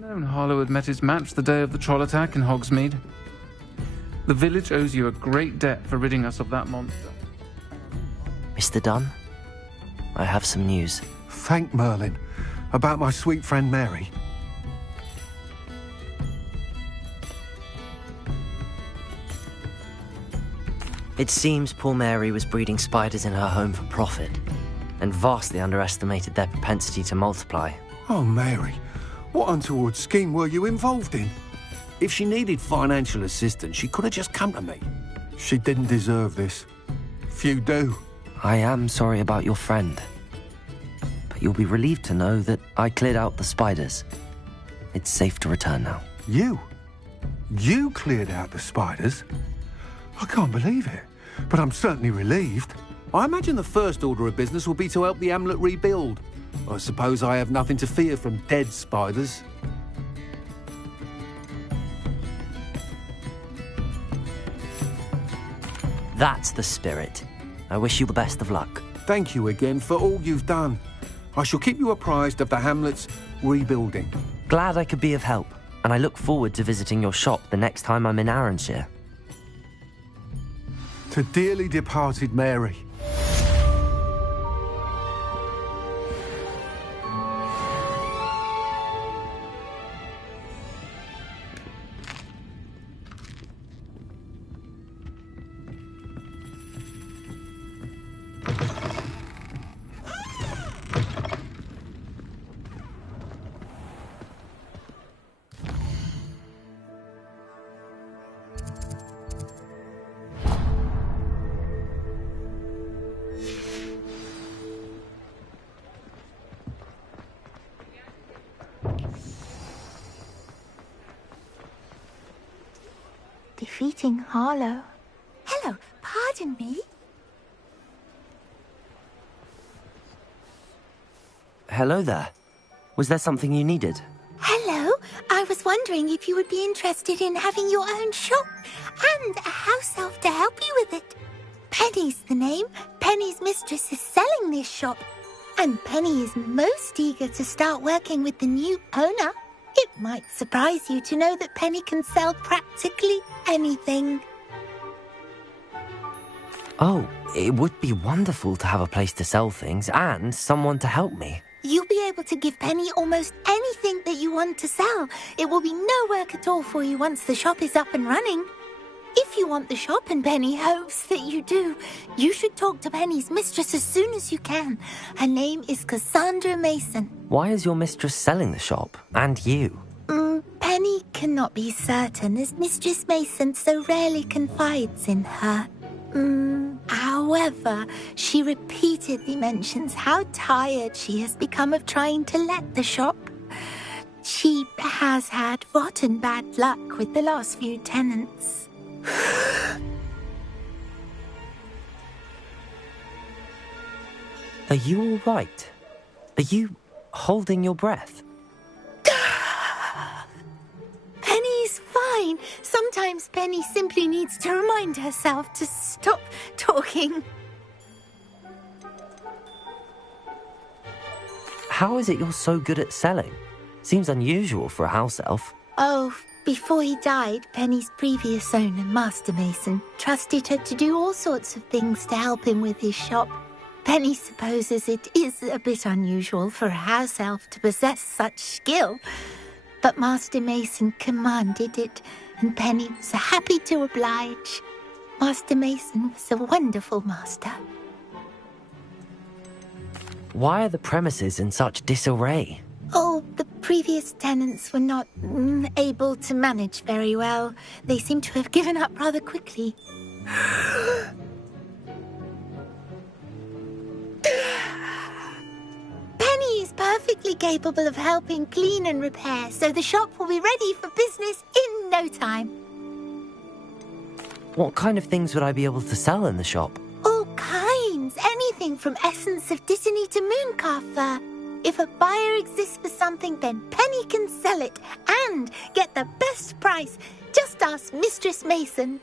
known Harlow had met his match the day of the troll attack in Hogsmeade. The village owes you a great debt for ridding us of that monster. Mr. Dunn, I have some news. Thank Merlin. About my sweet friend Mary. It seems poor Mary was breeding spiders in her home for profit, and vastly underestimated their propensity to multiply. Oh, Mary, what untoward scheme were you involved in? If she needed financial assistance, she could have just come to me. She didn't deserve this. Few do. I am sorry about your friend, but you'll be relieved to know that I cleared out the spiders. It's safe to return now. You? You cleared out the spiders? I can't believe it, but I'm certainly relieved. I imagine the first order of business will be to help the amulet rebuild. I suppose I have nothing to fear from dead spiders. That's the spirit. I wish you the best of luck. Thank you again for all you've done. I shall keep you apprised of the hamlet's rebuilding. Glad I could be of help, and I look forward to visiting your shop the next time I'm in Arranshire. To dearly departed Mary. Defeating Harlow. Hello, pardon me. Hello there. Was there something you needed? Hello, I was wondering if you would be interested in having your own shop and a house elf to help you with it. Penny's the name. Penny's mistress is selling this shop, and Penny is most eager to start working with the new owner. It might surprise you to know that Penny can sell practically anything. Oh, it would be wonderful to have a place to sell things and someone to help me. You'll be able to give Penny almost anything that you want to sell. It will be no work at all for you once the shop is up and running. If you want the shop, and Penny hopes that you do, you should talk to Penny's mistress as soon as you can. Her name is Cassandra Mason. Why is your mistress selling the shop? And you? Penny cannot be certain, as Mistress Mason so rarely confides in her. However, she repeatedly mentions how tired she has become of trying to let the shop. She has had rotten bad luck with the last few tenants. Are you all right? Are you holding your breath? Penny's fine. Sometimes Penny simply needs to remind herself to stop talking. How is it you're so good at selling? Seems unusual for a house elf. Oh, before he died, Penny's previous owner, Master Mason, trusted her to do all sorts of things to help him with his shop. Penny supposes it is a bit unusual for a house elf to possess such skill, but Master Mason commanded it, and Penny was happy to oblige. Master Mason was a wonderful master. Why are the premises in such disarray? Oh, the previous tenants were not able to manage very well. They seem to have given up rather quickly. Penny is perfectly capable of helping clean and repair, so the shop will be ready for business in no time. What kind of things would I be able to sell in the shop? All kinds. Anything from essence of Dittany to mooncalf fur. If a buyer exists for something, then Penny can sell it and get the best price. Just ask Mistress Mason.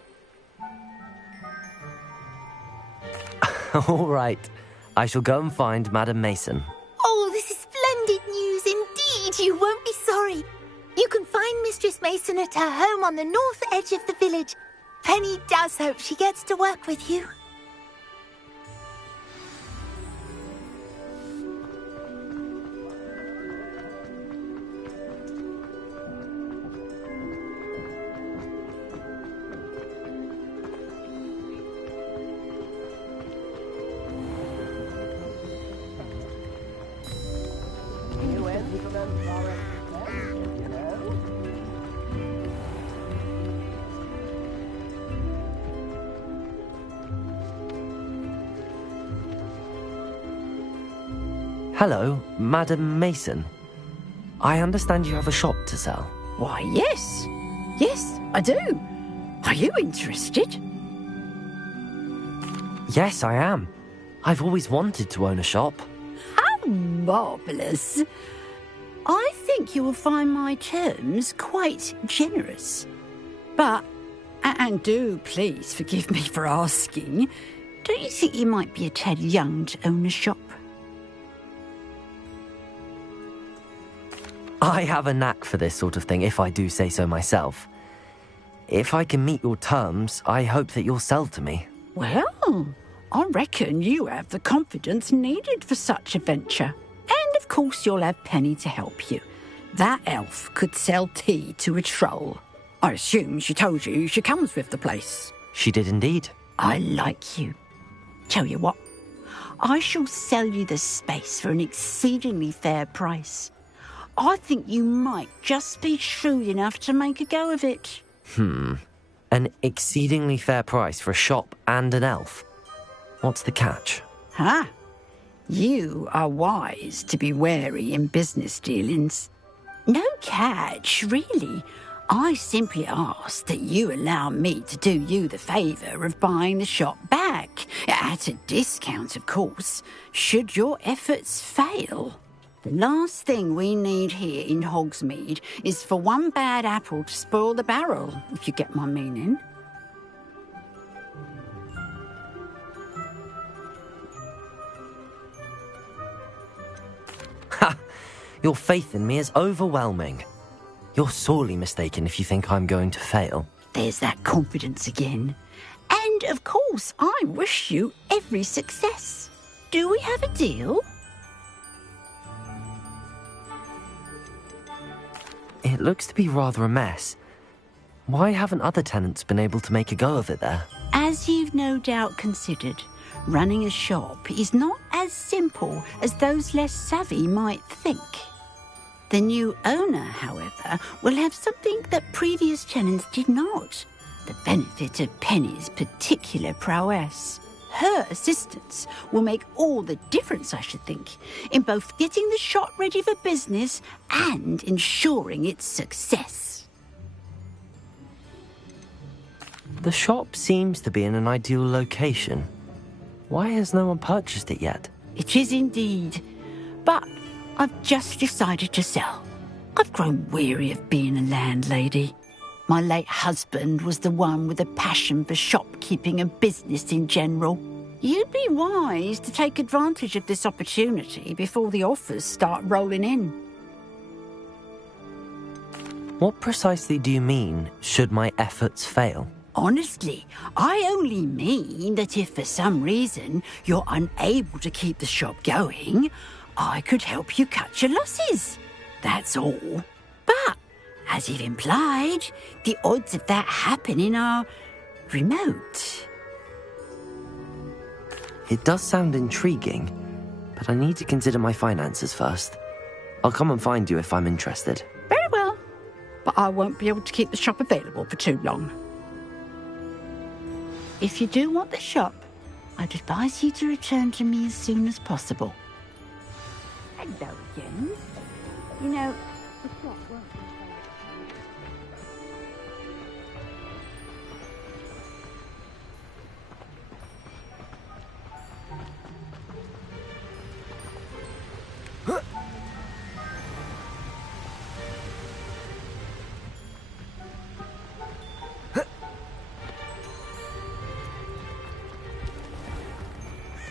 All right. I shall go and find Madam Mason. Oh, this is splendid news indeed. You won't be sorry. find Mistress Mason at her home on the north edge of the village. Penny does hope she gets to work with you. Hello, Madam Mason. I understand you have a shop to sell. Why, yes. Yes, I do. Are you interested? Yes, I am. I've always wanted to own a shop. How marvellous. I think you will find my terms quite generous. But, and do please forgive me for asking, don't you think you might be a tad young to own a shop? I have a knack for this sort of thing, if I do say so myself. If I can meet your terms, I hope that you'll sell to me. Well, I reckon you have the confidence needed for such a venture. And of course you'll have Penny to help you. That elf could sell tea to a troll. I assume she told you she comes with the place. She did indeed. I like you. Tell you what, I shall sell you the space for an exceedingly fair price. I think you might just be shrewd enough to make a go of it. An exceedingly fair price for a shop and an elf. What's the catch? Ha! You are wise to be wary in business dealings. No catch, really. I simply ask that you allow me to do you the favour of buying the shop back. At a discount, of course, should your efforts fail. The last thing we need here in Hogsmeade is for one bad apple to spoil the barrel, if you get my meaning. Ha! Your faith in me is overwhelming. You're sorely mistaken if you think I'm going to fail. There's that confidence again. And, of course, I wish you every success. Do we have a deal? It looks to be rather a mess. Why haven't other tenants been able to make a go of it there? As you've no doubt considered, running a shop is not as simple as those less savvy might think. The new owner, however, will have something that previous tenants did not. The benefit of Penny's particular prowess. Her assistance will make all the difference, I should think, in both getting the shop ready for business and ensuring its success. The shop seems to be in an ideal location. Why has no one purchased it yet? It is indeed. But I've just decided to sell. I've grown weary of being a landlady. My late husband was the one with a passion for shopkeeping and business in general. You'd be wise to take advantage of this opportunity before the offers start rolling in. What precisely do you mean, should my efforts fail? Honestly, I only mean that if for some reason you're unable to keep the shop going, I could help you cut your losses. That's all. But, as you've implied, the odds of that happening are remote. It does sound intriguing, but I need to consider my finances first. I'll come and find you if I'm interested. Very well, but I won't be able to keep the shop available for too long. If you do want the shop, I'd advise you to return to me as soon as possible. Hello again. You know, the shop won't be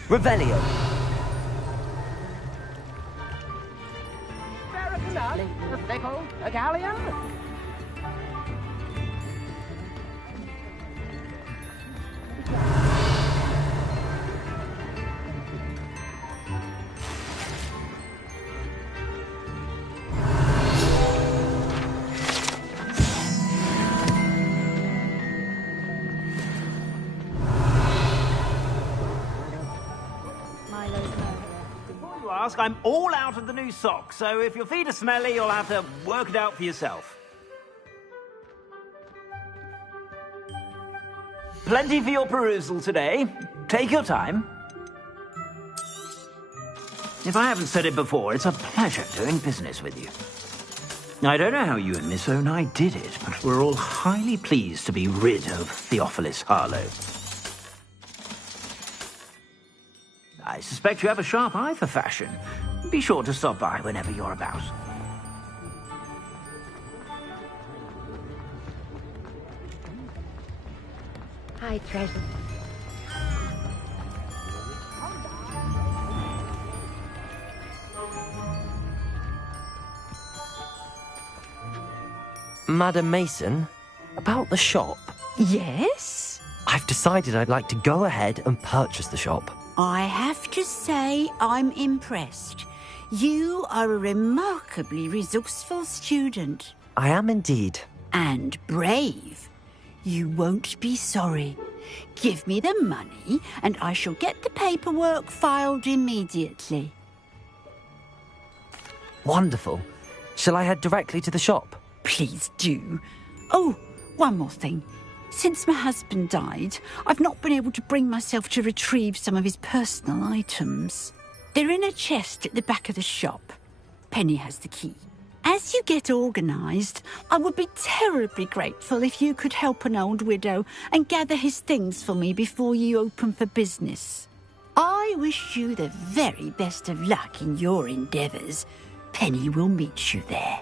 Revelio. A galleon? ask, I'm all out of the new socks, so if your feet are smelly, you'll have to work it out for yourself. Plenty for your perusal today. Take your time. If I haven't said it before, it's a pleasure doing business with you. I don't know how you and Miss Onai did it, but we're all highly pleased to be rid of Theophilus Harlow. I suspect you have a sharp eye for fashion. Be sure to stop by whenever you're about. Hi, Treasure. Madam Mason, about the shop. Yes? I've decided I'd like to go ahead and purchase the shop. I have to say I'm impressed. You are a remarkably resourceful student. I am indeed. And brave. You won't be sorry. Give me the money and I shall get the paperwork filed immediately. Wonderful. Shall I head directly to the shop? Please do. Oh, one more thing. Since my husband died, I've not been able to bring myself to retrieve some of his personal items. They're in a chest at the back of the shop. Penny has the key. As you get organised, I would be terribly grateful if you could help an old widow and gather his things for me before you open for business. I wish you the very best of luck in your endeavours. Penny will meet you there.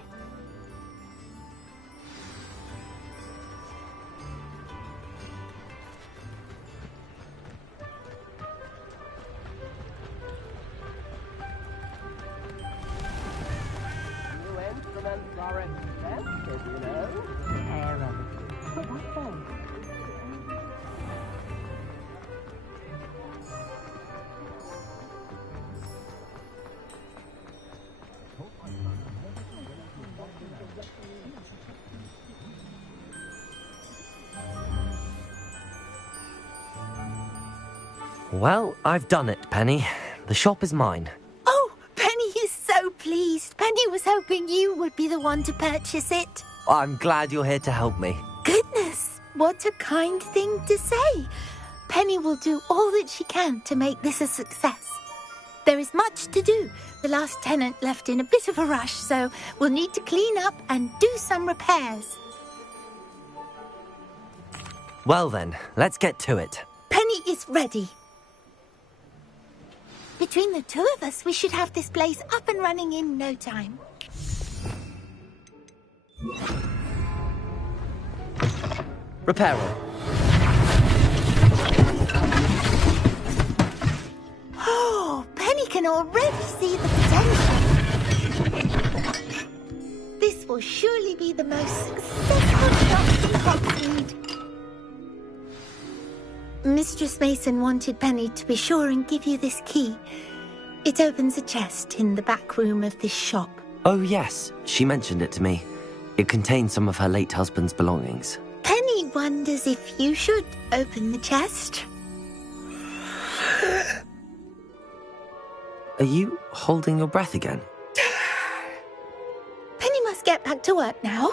Well, I've done it, Penny. The shop is mine. Oh, Penny is so pleased. Penny was hoping you would be the one to purchase it. I'm glad you're here to help me. Goodness, what a kind thing to say. Penny will do all that she can to make this a success. There is much to do. The last tenant left in a bit of a rush, so we'll need to clean up and do some repairs. Well then, let's get to it. Penny is ready. Between the two of us, we should have this place up and running in no time. Repairer. Oh, Penny can already see the potential. This will surely be the most successful shop in Hogsmeade. Mistress Mason wanted Penny to be sure and give you this key. It opens a chest in the back room of this shop. Oh yes, she mentioned it to me. It contains some of her late husband's belongings. Penny wonders if you should open the chest. Are you holding your breath again? Penny must get back to work now.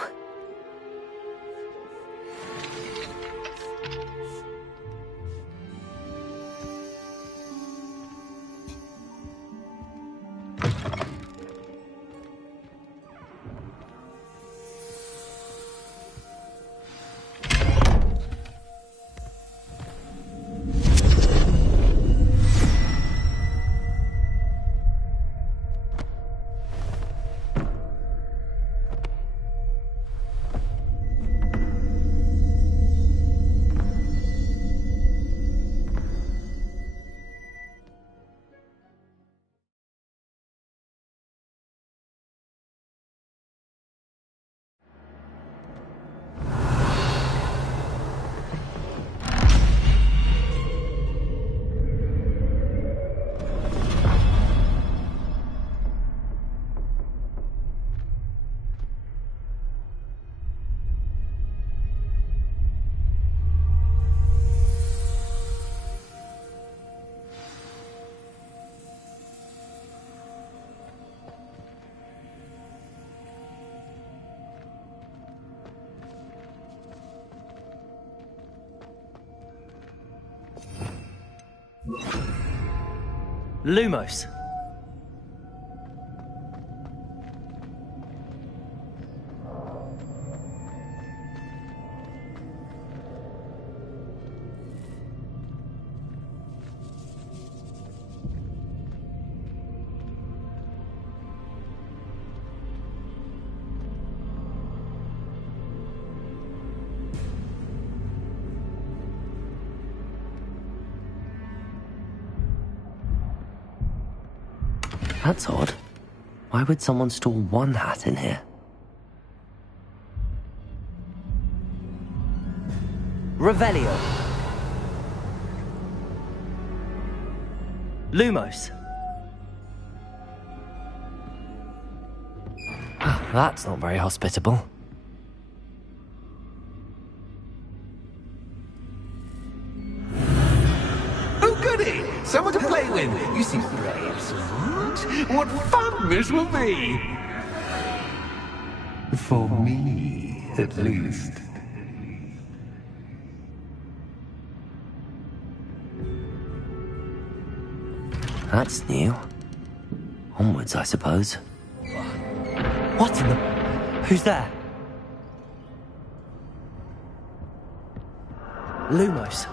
Lumos. That's odd. Why would someone store one hat in here? Revelio. Lumos. That's not very hospitable. Oh, goody! Someone to play with. You seem brave, sweetheart. What fun this will be! For me, at least. That's new. Onwards, I suppose. What in the... Who's there? Lumos.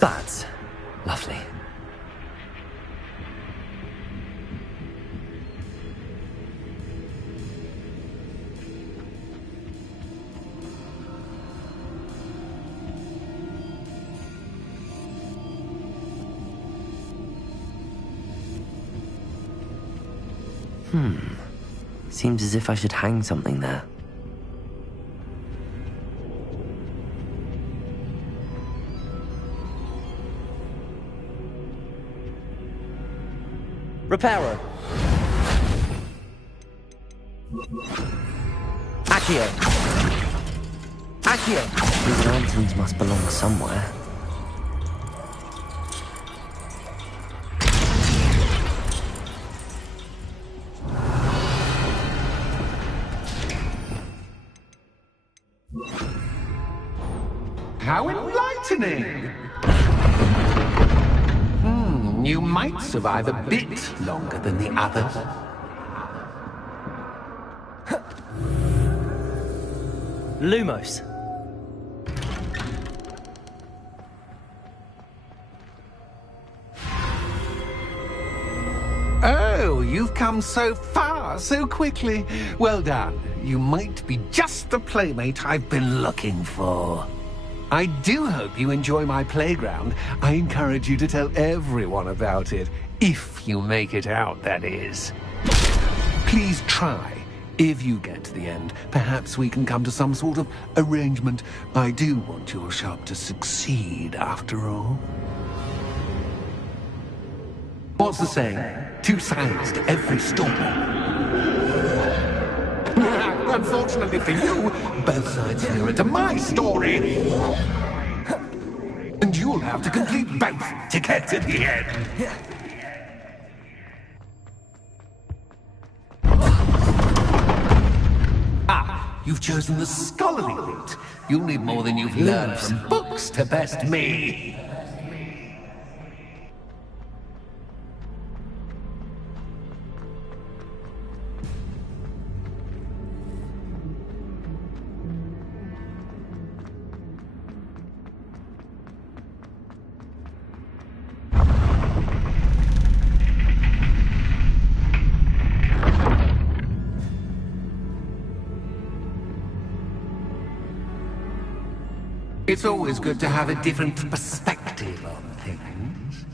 That's lovely. Seems as if I should hang something there. Reparo. Accio. Accio. These lanterns must belong somewhere. How enlightening! You might survive a bit longer than the others. Lumos. Oh, you've come so far, so quickly. Well done. You might be just the playmate I've been looking for. I do hope you enjoy my playground. I encourage you to tell everyone about it. If you make it out, that is. Please try. If you get to the end, perhaps we can come to some sort of arrangement. I do want your shop to succeed, after all. What's the saying? Two sides to every story. Unfortunately for you, both sides here are to my story. And you'll have to complete both to get to the end. You've chosen the scholarly route. You'll need more than you've learned from books to best me. It's always good to have a different perspective on things.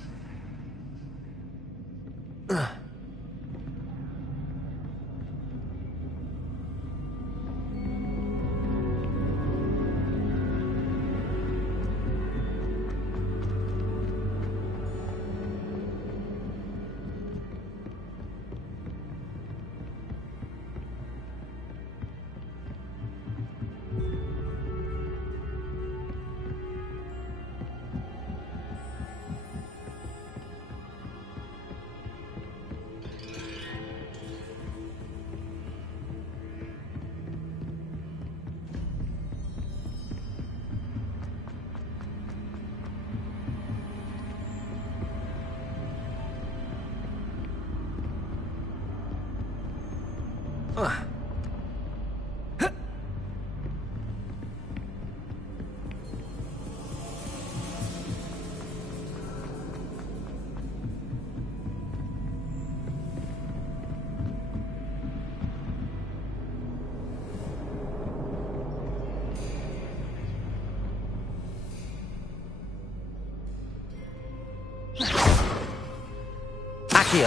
Accio.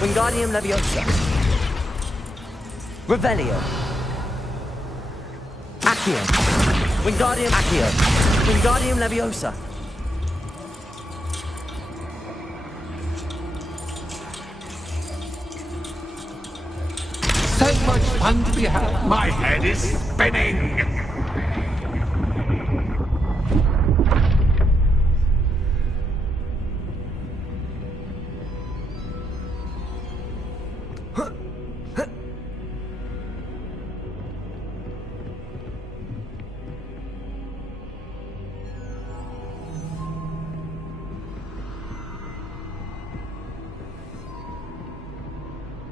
Wingardium Leviosa. Revelio. Accio. Wingardium Accio. Wingardium Leviosa. So much fun to be had. My head is spinning.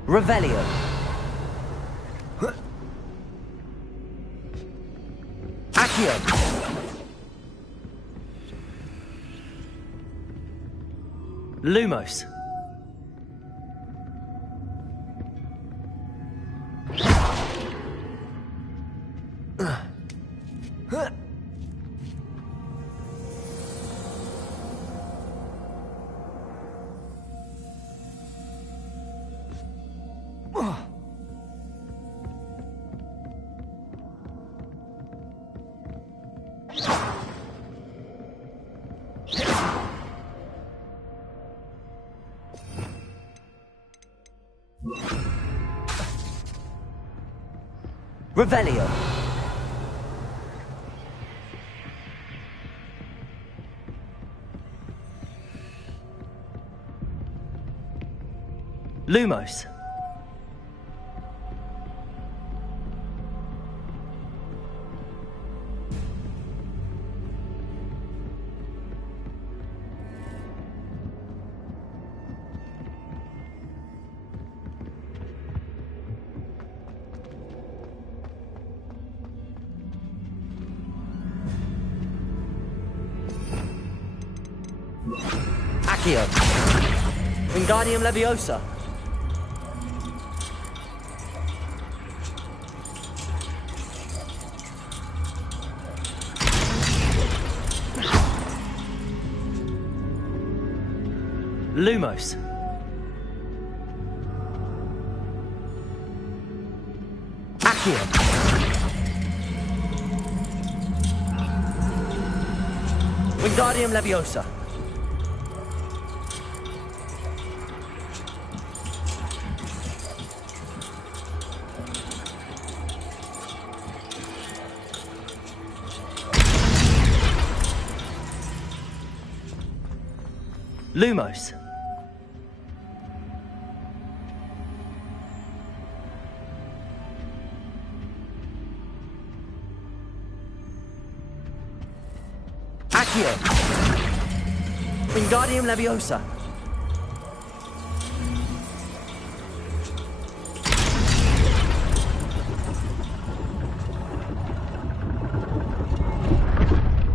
Revelio. Accio. Lumos. Revelio. Lumos. Accio. Wingardium Leviosa. Lumos. Accio. Wingardium Leviosa. Lumos. Accio. Wingardium Leviosa.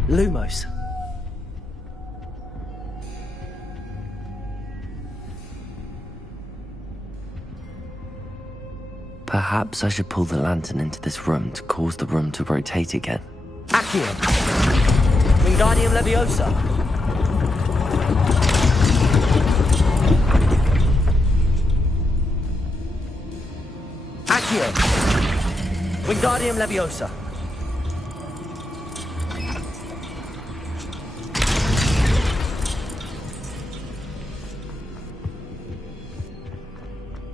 Lumos. Perhaps I should pull the lantern into this room to cause the room to rotate again. Accio. Wingardium Leviosa. Accio. Wingardium Leviosa.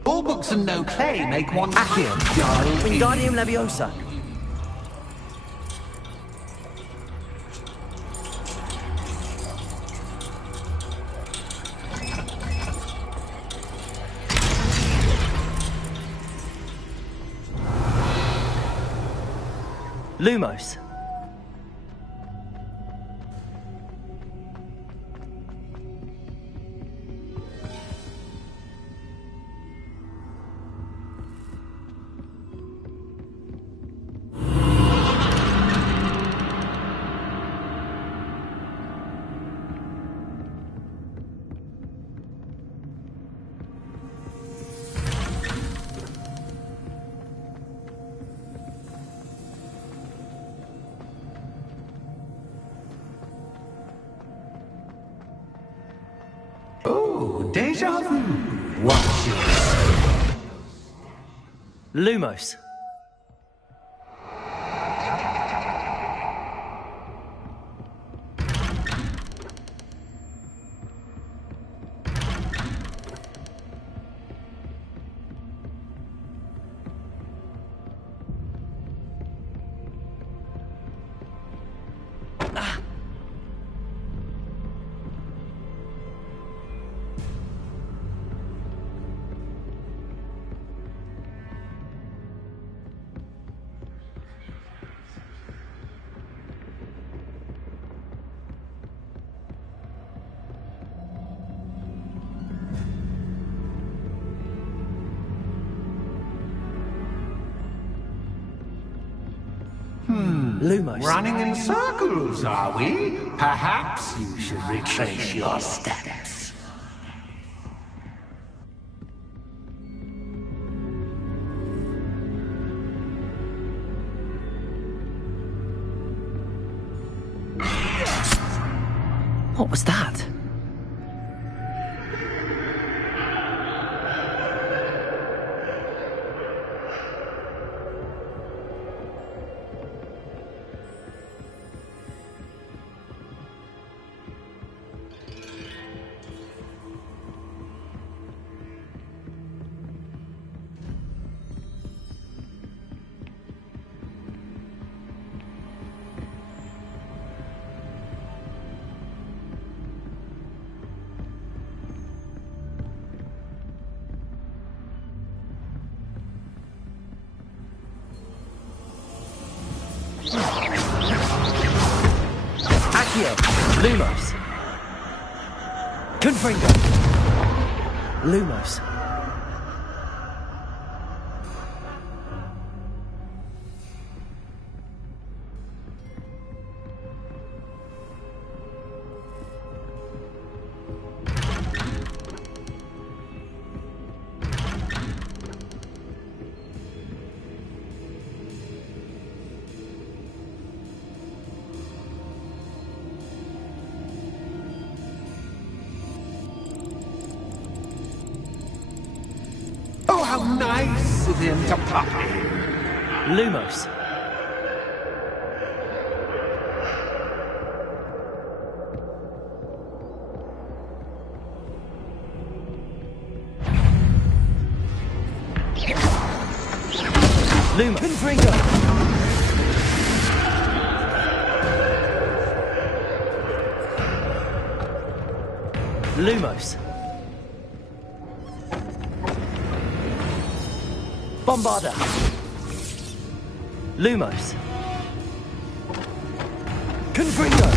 All books and no clay make one Accio. Wingardium Leviosa. Lumos. Lumos. Lumos. Running in circles, are we? Perhaps you should retrace your steps. What was that? Lumos. Confringo. Lumos. Oh, how nice of him to puppy. Lumos. Lumos. Confringo. Lumos. Bombarda. Lumos. Confringo.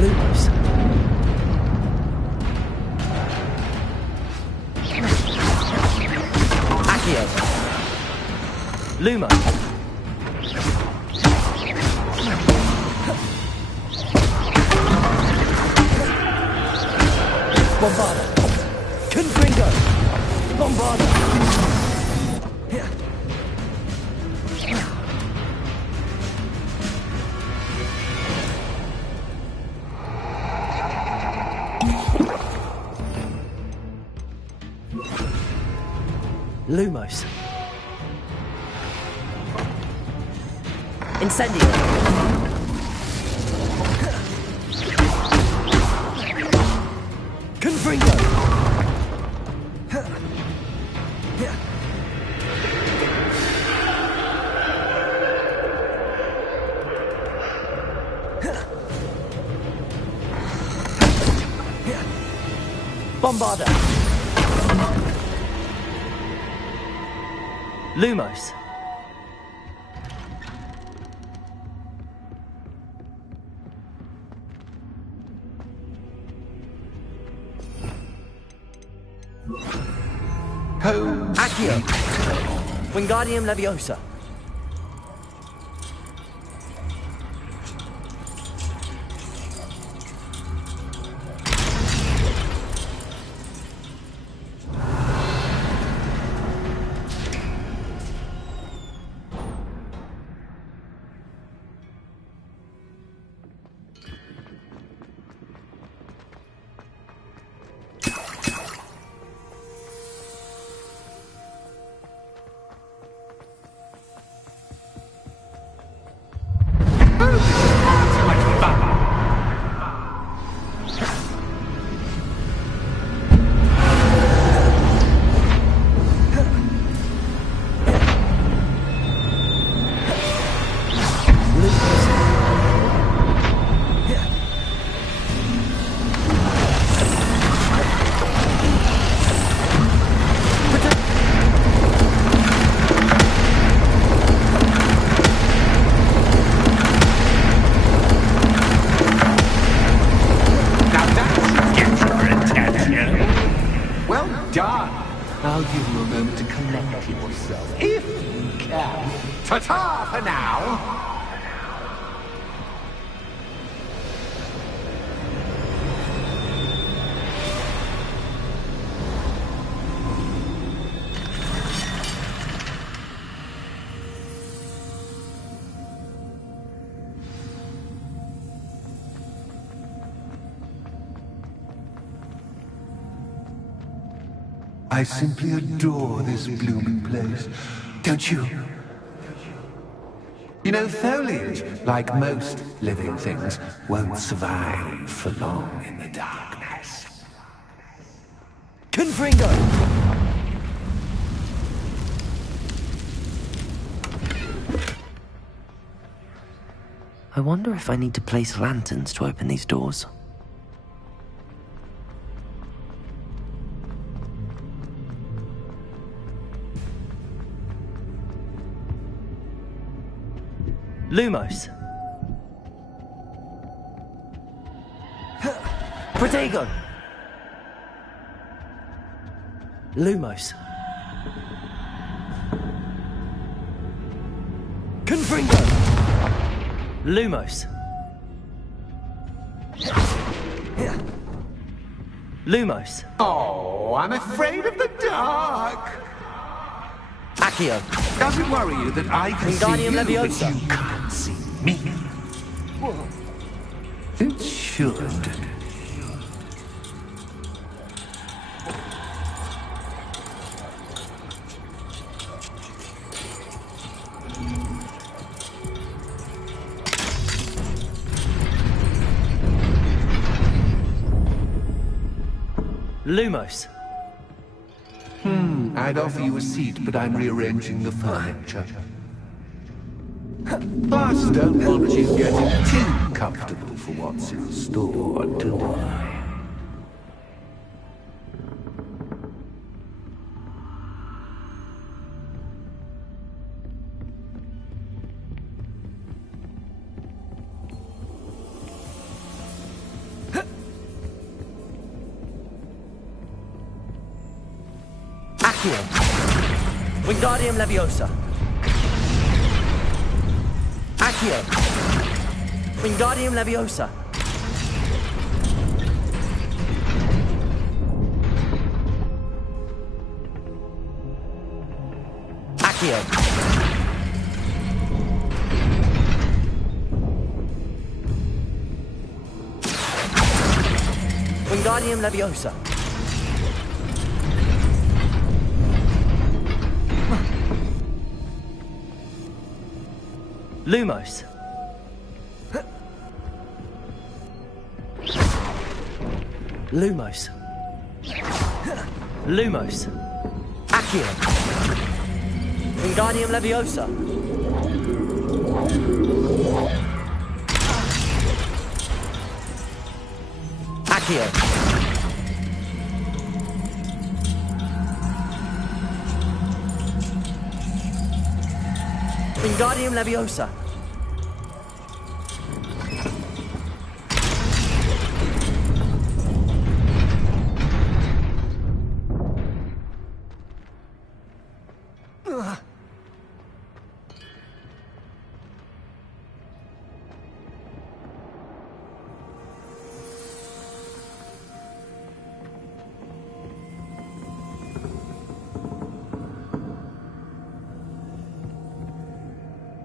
Lumos. Accio. Lumos. Bombarda. Confringo. Bombarda. Lumos. Incendio. Confringo. Bombarda. Lumos. Accio. Wingardium Leviosa. Ta-ta for now! I simply adore this blooming place. Don't you? You know, foliage, like most living things, won't survive for long in the darkness. Confringo! I wonder if I need to place lanterns to open these doors. Lumos. Protego. Lumos. Confringo. Lumos. Lumos. Oh, I'm afraid of the dark. Accio. Does it worry you that I can see you, Wingardium but Leviosa. you can't see me? It should. Lumos. I'd offer you a seat, but I'm rearranging the furniture. Plus, don't want you getting too comfortable for what's in store tonight. Accio. Wingardium Leviosa. Accio. Wingardium Leviosa. Accio. Wingardium Leviosa. Lumos. Lumos. Lumos. Accio. Wingardium Leviosa. Accio. Wingardium Leviosa.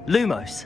Lumos.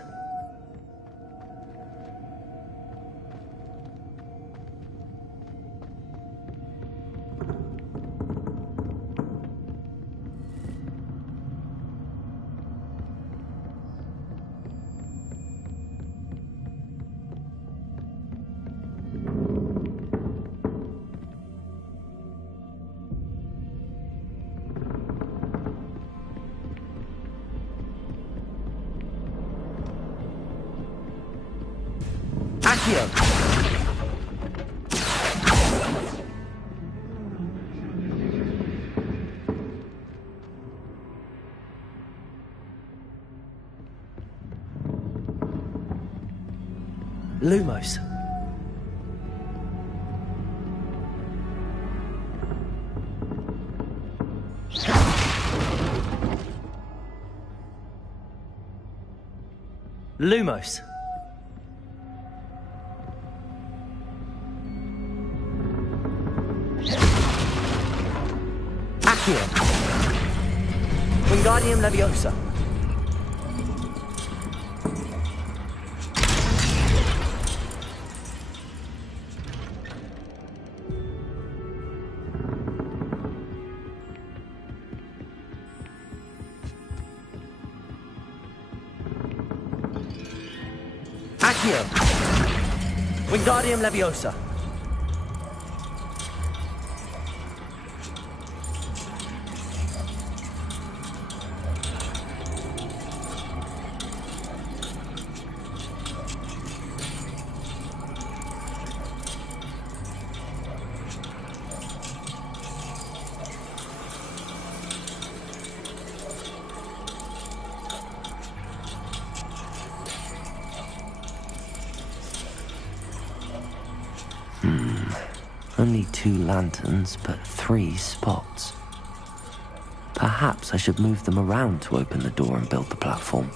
Accio. Lumos. Lumos. Accio. Wingardium Leviosa. Accio. Wingardium Leviosa. Only 2 lanterns, but 3 spots. Perhaps I should move them around to open the door and build the platform.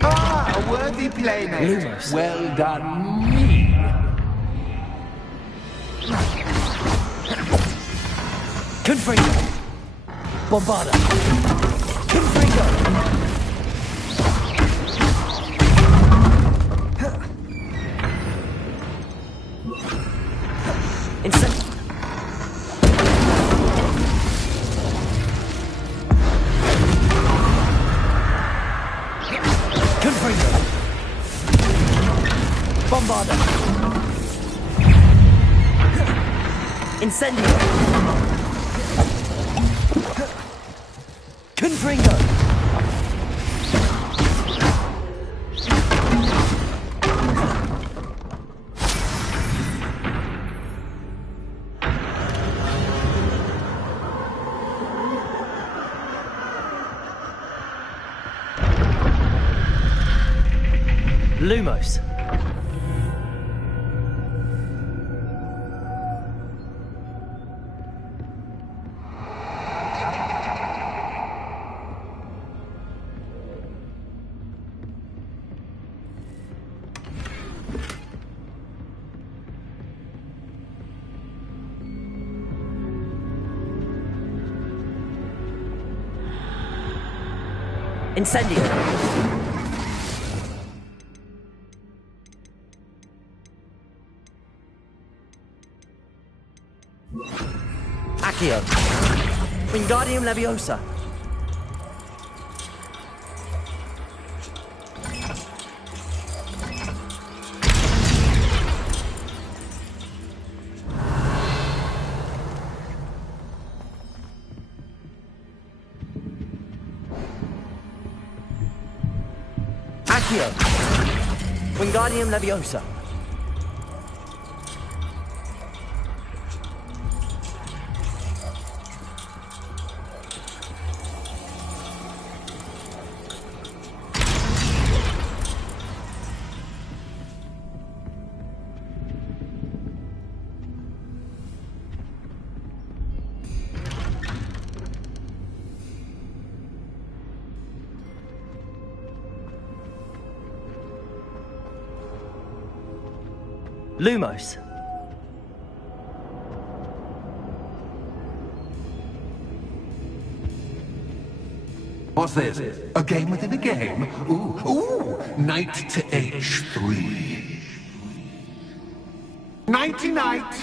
Ah, a worthy playmate. Lumos. Well done, me. Confringo. Bombarda. Confringo. Bombarda. Incendio. Confringo. Lumos. Incendio. Accio. Wingardium Leviosa. Accio. Wingardium Leviosa. Lumos. What's this? A game within a game? Ooh, knight to h3. Nighty-night!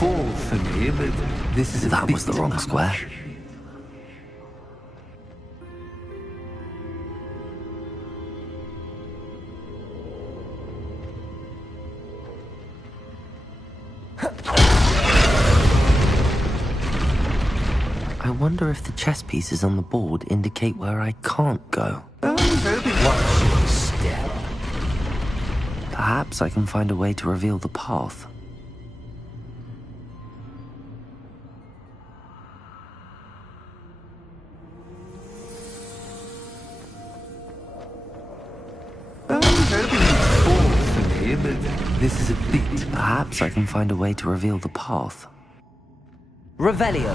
Fall for me, but this is That was the wrong square. I wonder if the chess pieces on the board indicate where I can't go. Watch your step. Perhaps I can find a way to reveal the path. This is a bit. Perhaps I can find a way to reveal the path. Revelio.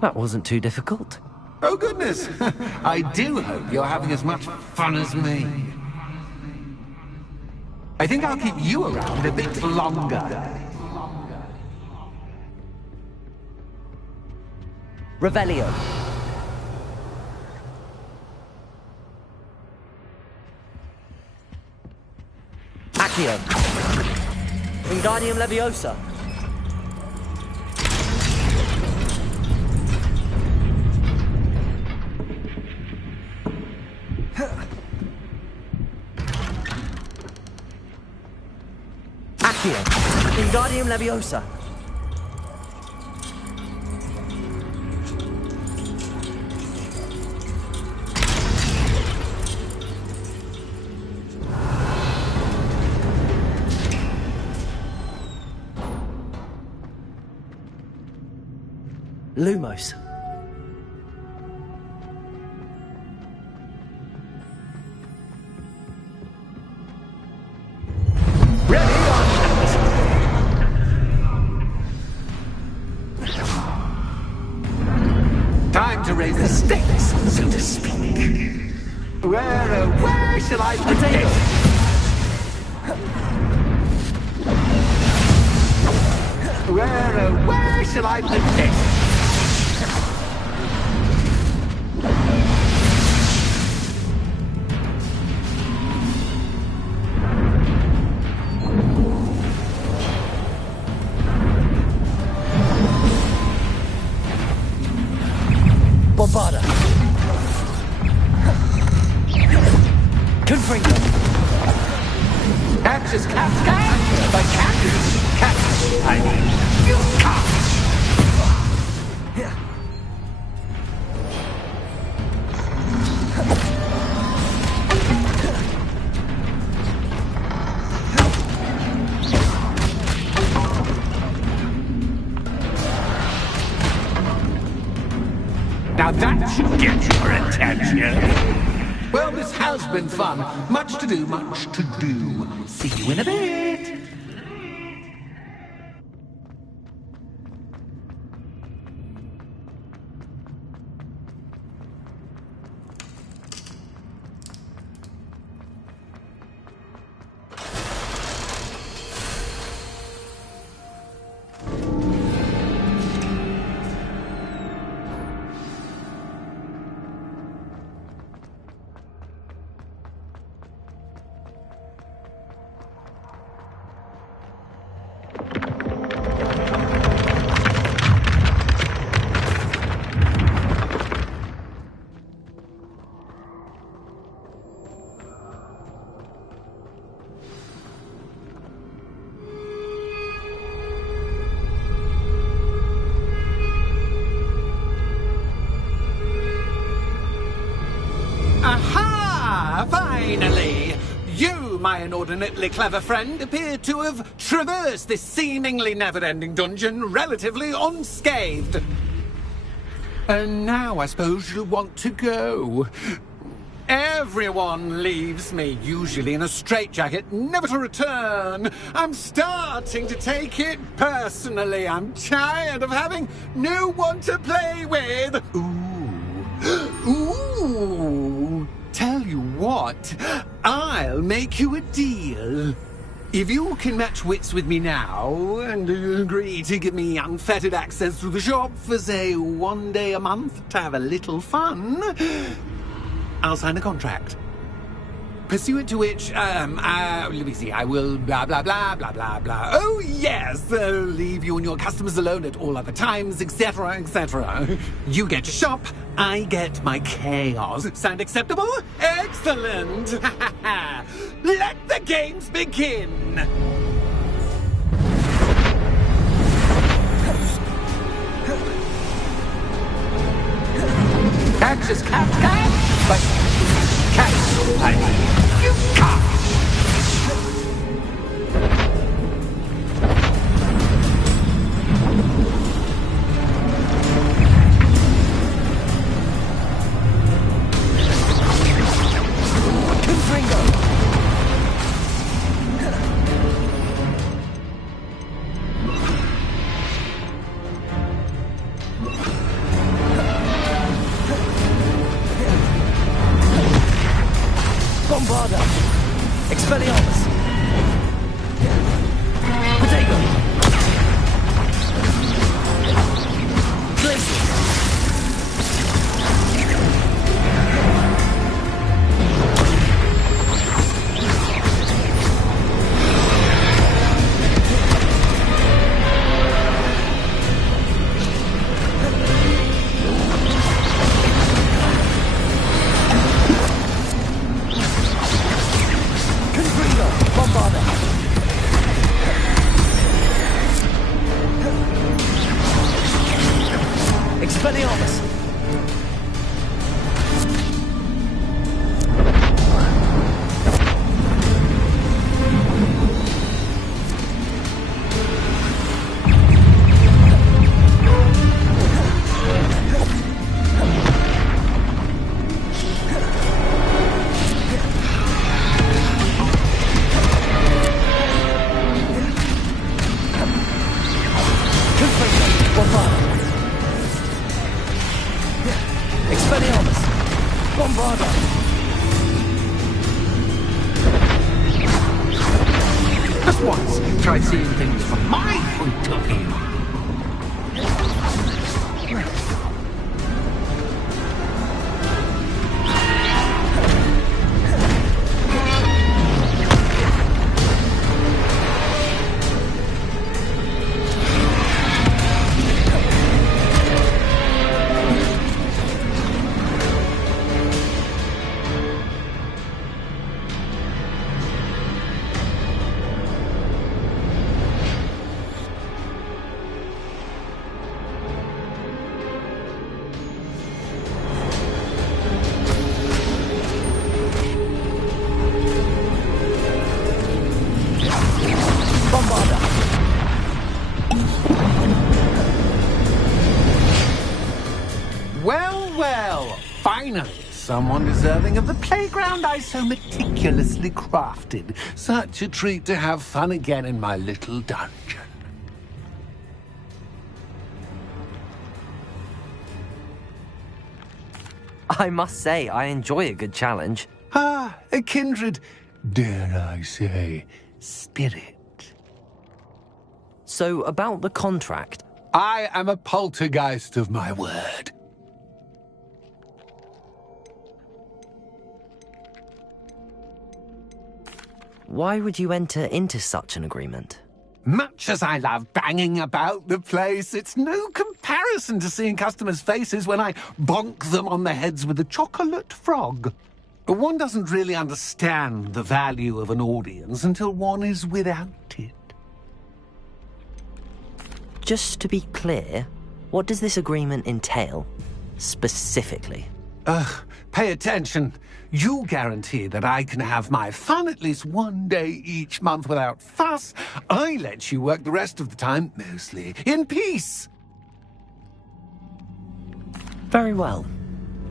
That wasn't too difficult. Oh, goodness! I do hope you're having as much fun as me. I think I'll keep you around a bit longer. Revelio. Accio. Wingardium Leviosa. Accio. Wingardium Leviosa. Lumos. Time to raise the stakes, so to speak. Where shall I begin? Where shall I begin? Bombarda. Confringo. Cactus, cactus, by cactus, cactus. I mean, you can't. Now that should get your attention. Well, this has been fun. Much to do, much to do. See you in a bit. you, my inordinately clever friend, appear to have traversed this seemingly never-ending dungeon relatively unscathed. And now I suppose you'll want to go. Everyone leaves me, usually in a straitjacket, never to return. I'm starting to take it personally. I'm tired of having no one to play with. Ooh. Tell you what, I'll make you a deal. If you can match wits with me now, and agree to give me unfettered access to the shop for, say, 1 day a month to have a little fun, I'll sign a contract. Pursuant to which, let me see, I will blah, blah, blah, blah, blah, blah. Oh, yes, leave you and your customers alone at all other times, etc., etc. You get your shop, I get my chaos. Sound acceptable? Excellent! Let the games begin! Catch as cat, but catch, you can't! Bombarda! Expelliarmus! Potato! Glacier! Expelliarmus! Expelliarmus! Bombarda! Just once, try seeing things from my point of view. Well, finally, someone deserving of the playground I so meticulously crafted. Such a treat to have fun again in my little dungeon. I must say, I enjoy a good challenge. Ah, a kindred, dare I say, spirit. So, about the contract. I am a poltergeist of my word. Why would you enter into such an agreement? Much as I love banging about the place, it's no comparison to seeing customers' faces when I bonk them on the heads with a chocolate frog. One doesn't really understand the value of an audience until one is without it. Just to be clear, what does this agreement entail, specifically? Pay attention. you guarantee that I can have my fun at least one day each month without fuss. I let you work the rest of the time, mostly in peace. Very well.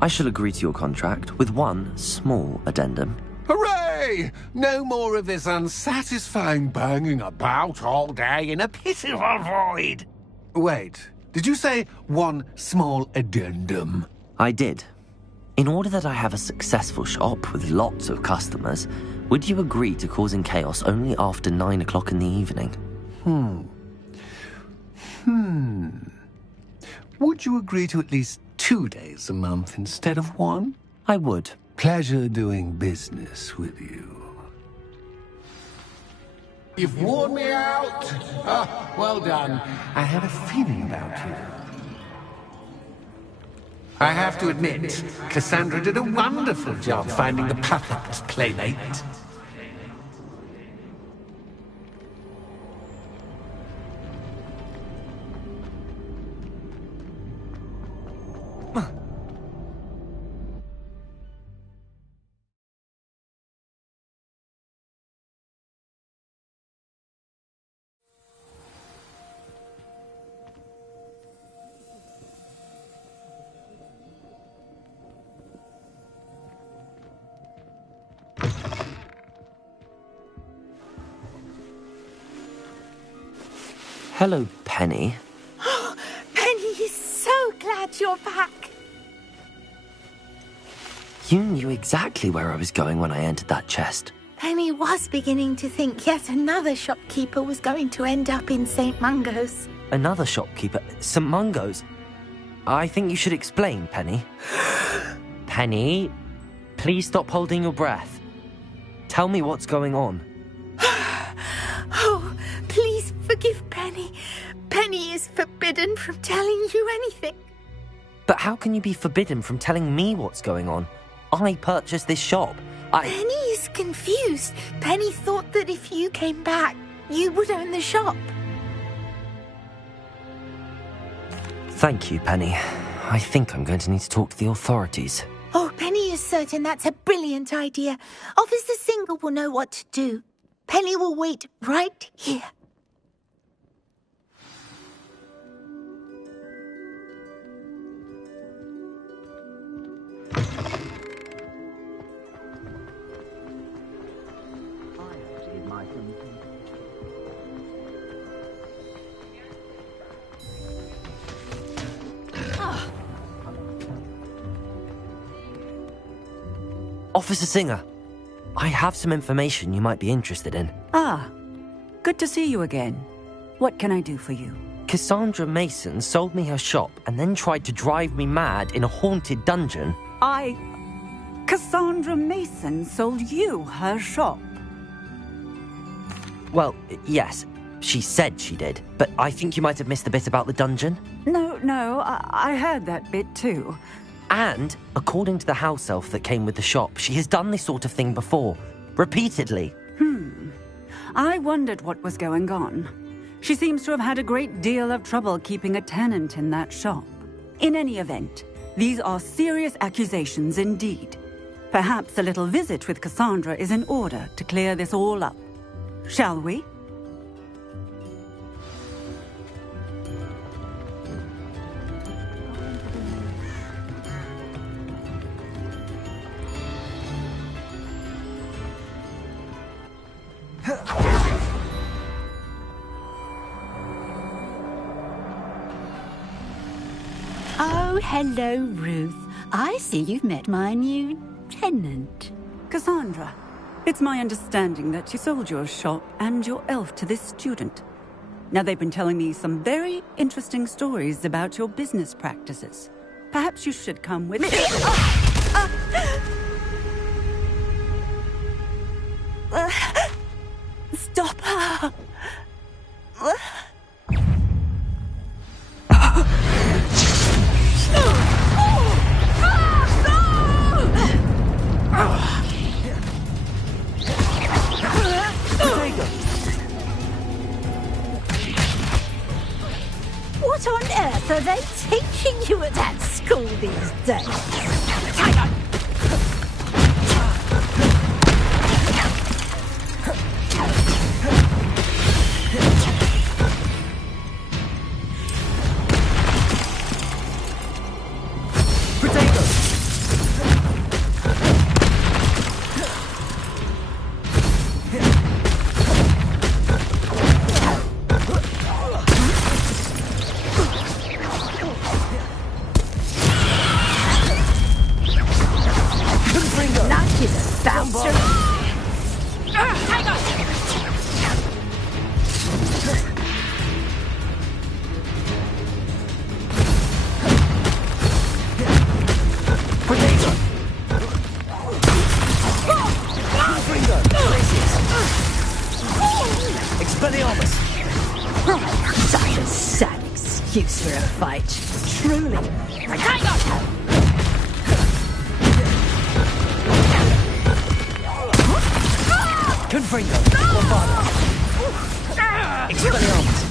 I shall agree to your contract with one small addendum. Hooray! No more of this unsatisfying banging about all day in a pitiful void. Wait, did you say one small addendum? I did. In order that I have a successful shop with lots of customers, would you agree to causing chaos only after 9 o'clock in the evening? Would you agree to at least 2 days a month instead of one? I would. Pleasure doing business with you. You've worn me out. Ah, well done. I had a feeling about you. I have to admit, Cassandra did a wonderful job finding the perfect playmate. Hello, Penny. Penny is so glad you're back. You knew exactly where I was going when I entered that chest. Penny was beginning to think yet another shopkeeper was going to end up in St. Mungo's. Another shopkeeper? St. Mungo's? I think you should explain, Penny. Penny, please stop holding your breath. Tell me what's going on. Oh, please forgive Penny. Penny is forbidden from telling you anything. But how can you be forbidden from telling me what's going on? I purchased this shop. Penny is confused. Penny thought that if you came back, you would own the shop. Thank you, Penny. I think I'm going to need to talk to the authorities. Oh, Penny is certain that's a brilliant idea. Officer Singer will know what to do. Penny will wait right here. Officer Singer, I have some information you might be interested in. Ah, good to see you again. What can I do for you? Cassandra Mason sold me her shop and then tried to drive me mad in a haunted dungeon. Cassandra Mason sold you her shop? Well, yes, she said she did, but I think you might have missed the bit about the dungeon. No, I heard that bit too. And, according to the house elf that came with the shop, she has done this sort of thing before. Repeatedly. I wondered what was going on. She seems to have had a great deal of trouble keeping a tenant in that shop. In any event, these are serious accusations indeed. Perhaps a little visit with Cassandra is in order to clear this all up. Shall we? Oh, hello, Ruth. I see you've met my new tenant. Cassandra, it's my understanding that you sold your shop and your elf to this student. Now, they've been telling me some very interesting stories about your business practices. Perhaps you should come with me. Stop her. What on earth are they teaching you at that school these days? Expelliarmus! Such a sad excuse for a fight. Truly. Confringo! Bombarda! Expelliarmus!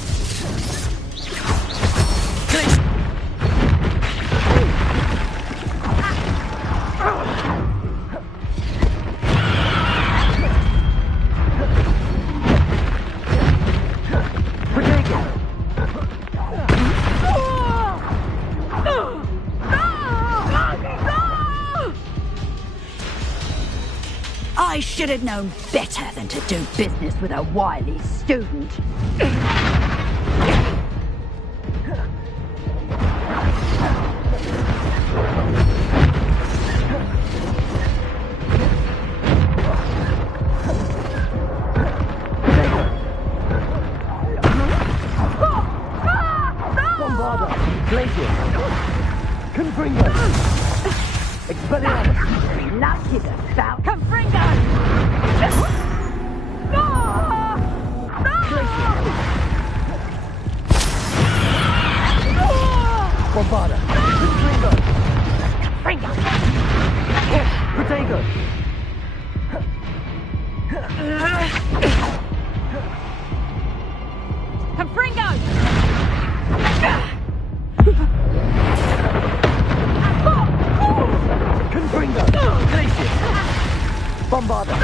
I should have known better than to do business with a wily student. Bombarda! Glacier! Confringo! Expelliarmus! Lucky about Confringo! Bombarda! Confringo! Protego! Confringo! Confringo! Glacier! Bombarda!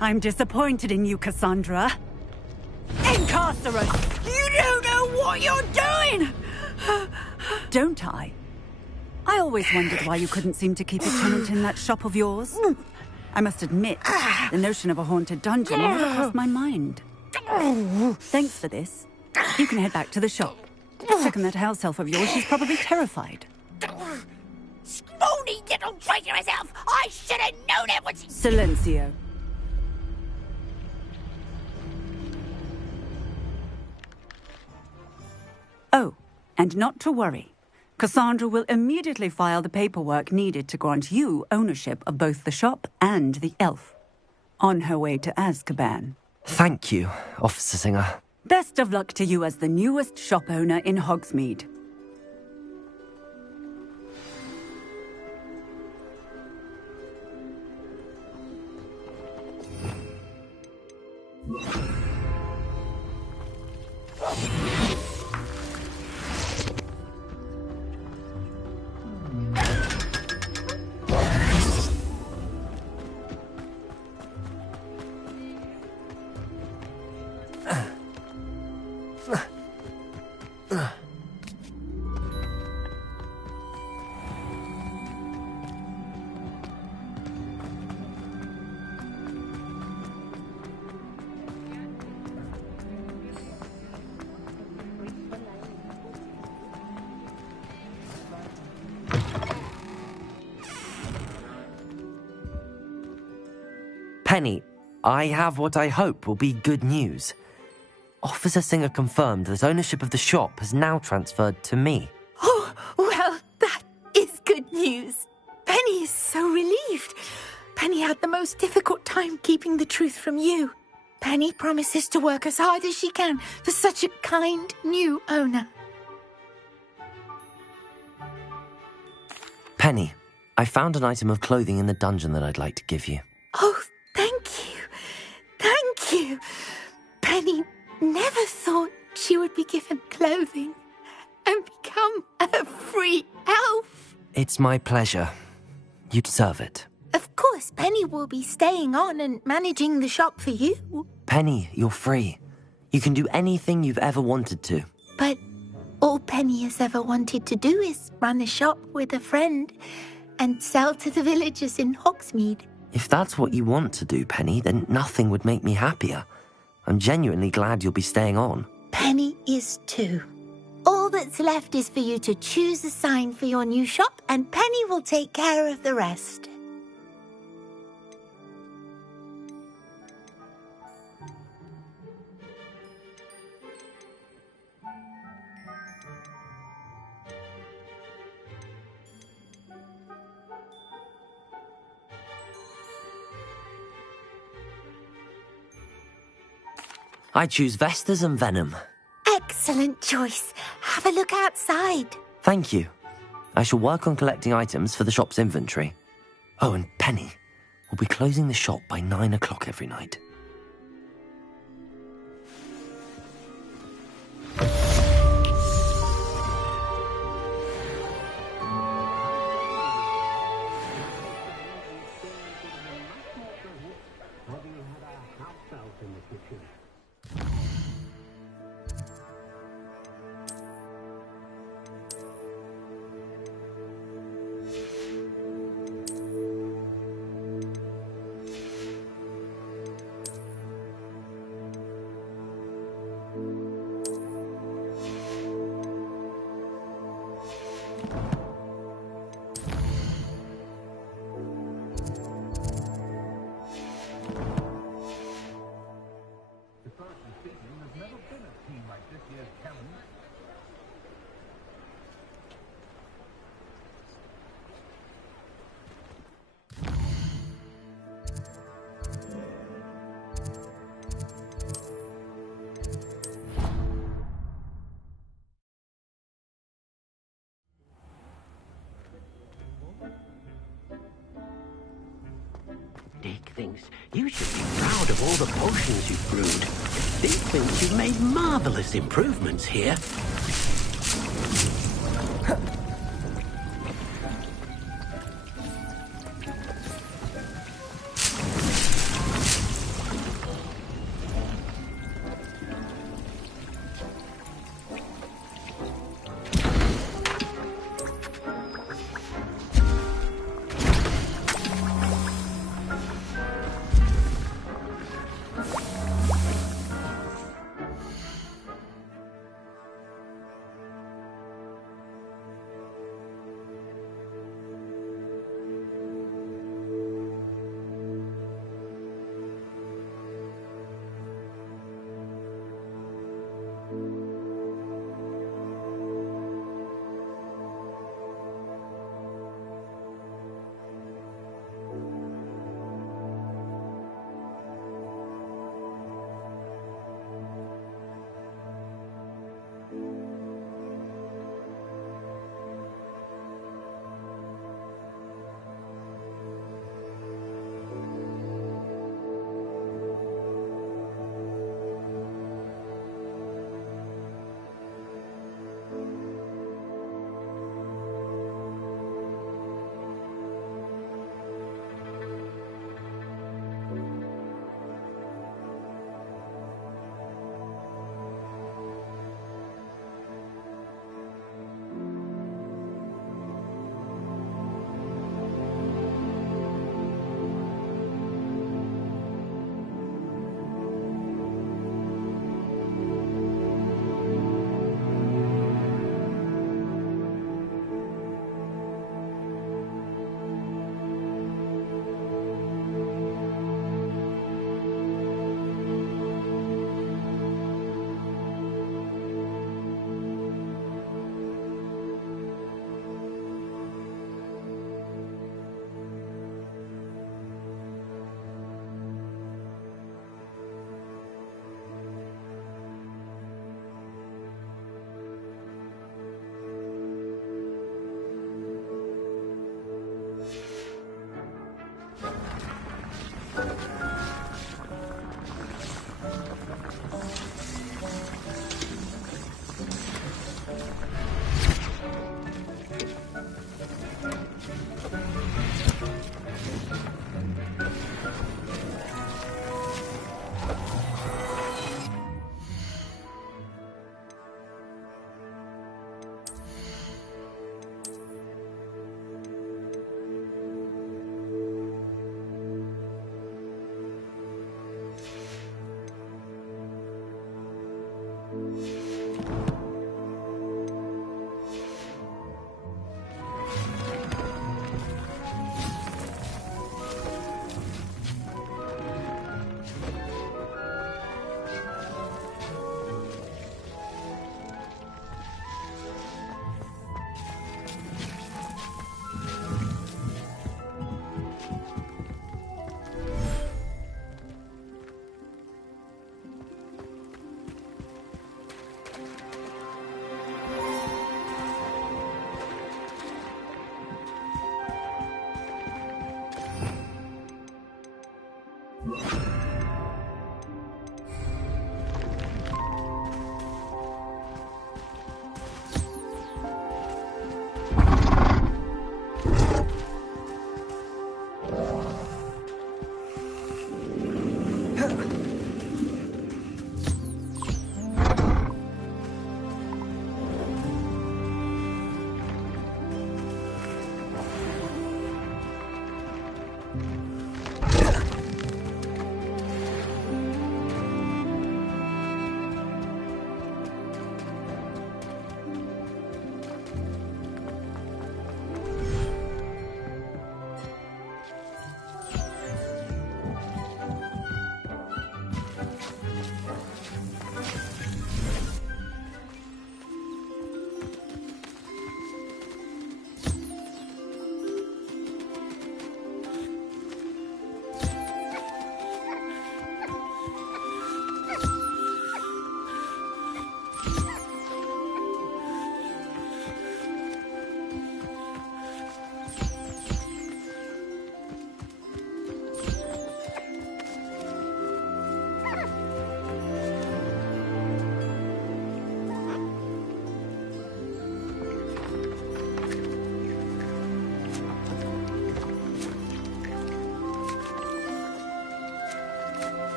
I'm disappointed in you, Cassandra. Incarcerate! You don't know what you're doing! Don't I? I always wondered why you couldn't seem to keep a tenant in that shop of yours. I must admit, the notion of a haunted dungeon never crossed my mind. Thanks for this. You can head back to the shop. Check on that house elf of yours, she's probably terrified. Scrawny little traitor herself! I should have known it was... Silencio. Oh, and not to worry. Cassandra will immediately file the paperwork needed to grant you ownership of both the shop and the elf. On her way to Azkaban. Thank you, Officer Singer. Best of luck to you as the newest shop owner in Hogsmeade. Penny, I have what I hope will be good news. Officer Singer confirmed that ownership of the shop has now transferred to me. Oh, well, that is good news. Penny is so relieved. Penny had the most difficult time keeping the truth from you. Penny promises to work as hard as she can for such a kind new owner. Penny, I found an item of clothing in the dungeon that I'd like to give you. Oh, thank you. Thank you. Penny never thought she would be given clothing and become a free elf. It's my pleasure. You deserve it. Of course, Penny will be staying on and managing the shop for you. Penny, you're free. You can do anything you've ever wanted to. But all Penny has ever wanted to do is run a shop with a friend and sell to the villagers in Hogsmeade. If that's what you want to do, Penny, then nothing would make me happier. I'm genuinely glad you'll be staying on. Penny is too. All that's left is for you to choose a sign for your new shop, and Penny will take care of the rest. I choose Vestas and Venom. Excellent choice. Have a look outside. Thank you. I shall work on collecting items for the shop's inventory. Oh, and Penny, we'll be closing the shop by 9 o'clock every night. Dick thinks you should be proud of all the potions you've brewed. Dick thinks you've made marvelous improvements here.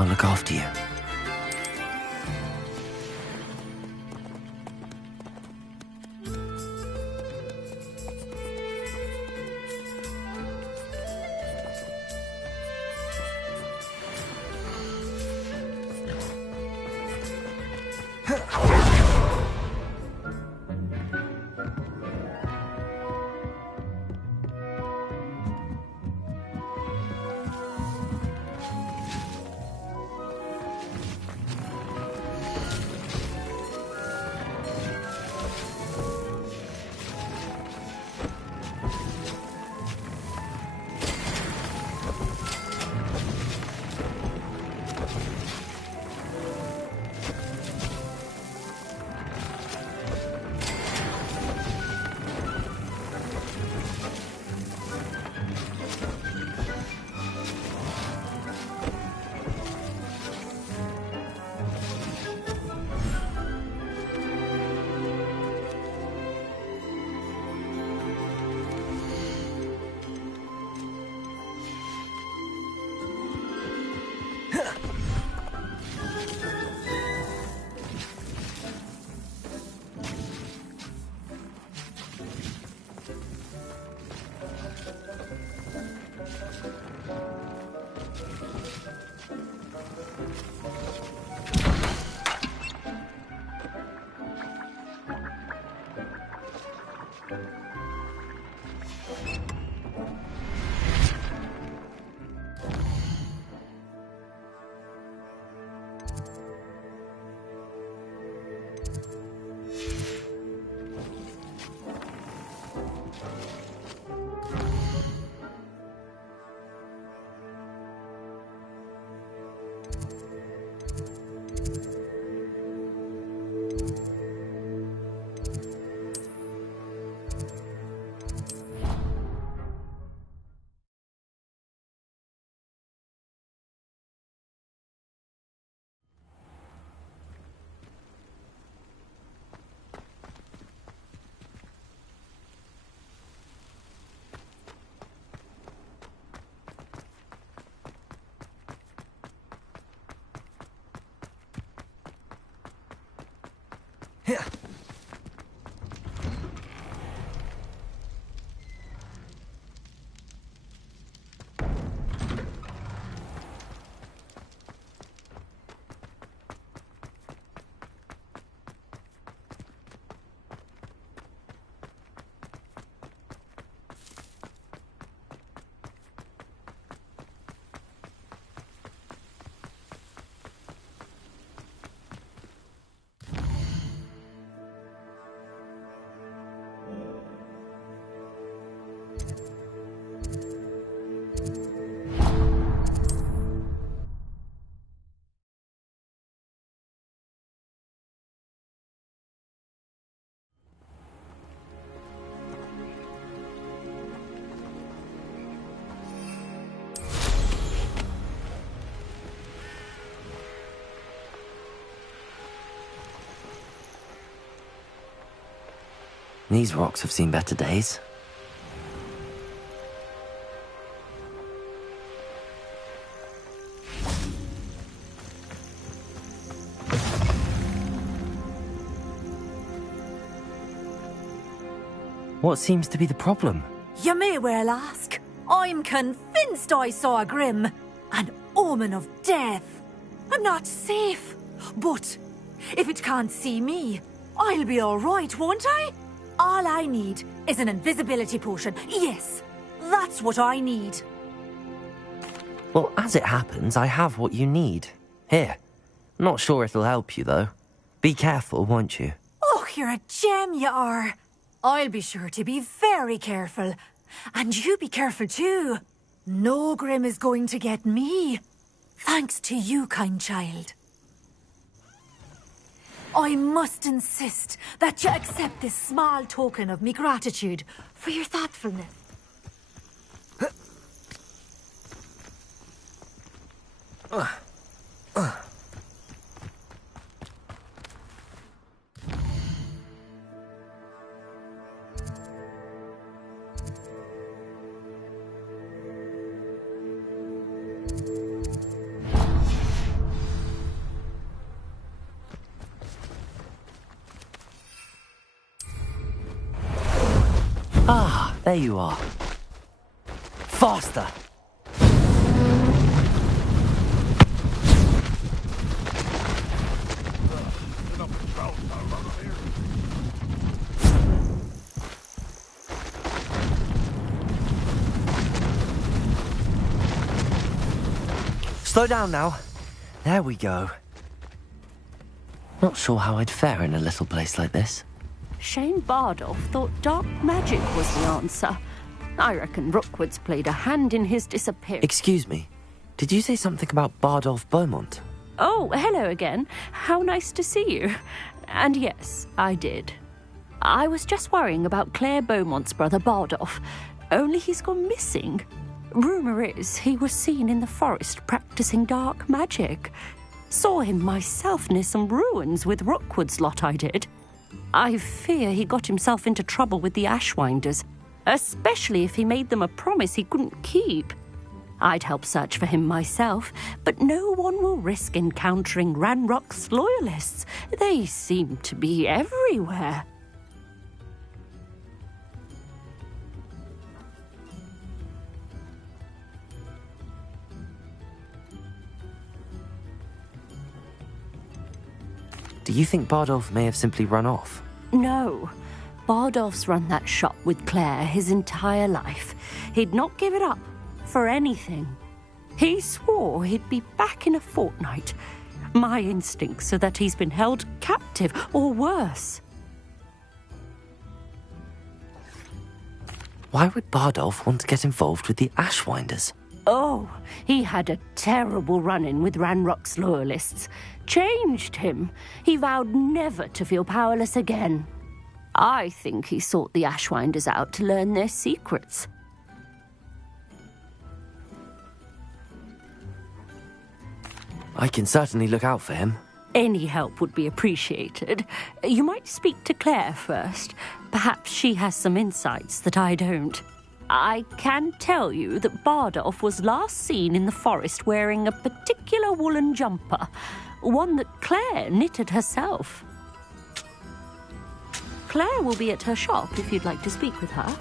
I'll look after you. These rocks have seen better days. What seems to be the problem? You may well ask. I'm convinced I saw a Grim, an omen of death. I'm not safe, but if it can't see me, I'll be all right, won't I? All I need is an invisibility potion. Yes, that's what I need. Well, as it happens, I have what you need. Here. Not sure it'll help you, though. Be careful, won't you? Oh, you're a gem, you are. I'll be sure to be very careful. And you be careful too. No Grim is going to get me. Thanks to you, kind child. I must insist that you accept this small token of me gratitude for your thoughtfulness. Ah, there you are. Faster! Slow down now. There we go. Not sure how I'd fare in a little place like this. Shane Bardolph thought dark magic was the answer. I reckon Rookwood's played a hand in his disappearance. Excuse me. Did you say something about Bardolph Beaumont? Oh, hello again. How nice to see you. And yes, I did. I was just worrying about Claire Beaumont's brother Bardolph. Only he's gone missing. Rumour is he was seen in the forest practicing dark magic. Saw him myself near some ruins with Rookwood's lot, I did. I fear he got himself into trouble with the Ashwinders, especially if he made them a promise he couldn't keep. I'd help search for him myself, but no one will risk encountering Ranrock's loyalists. They seem to be everywhere. Do you think Bardolph may have simply run off? No. Bardolph's run that shop with Claire his entire life. He'd not give it up for anything. He swore he'd be back in a fortnight. My instincts are that he's been held captive, or worse. Why would Bardolph want to get involved with the Ashwinders? Oh, he had a terrible run-in with Ranrock's loyalists. Changed him. He vowed never to feel powerless again. I think he sought the Ashwinders out to learn their secrets. I can certainly look out for him. Any help would be appreciated. You might speak to Claire first. Perhaps she has some insights that I don't. I can tell you that Bardolph was last seen in the forest wearing a particular woolen jumper, one that Claire knitted herself. Claire will be at her shop if you'd like to speak with her.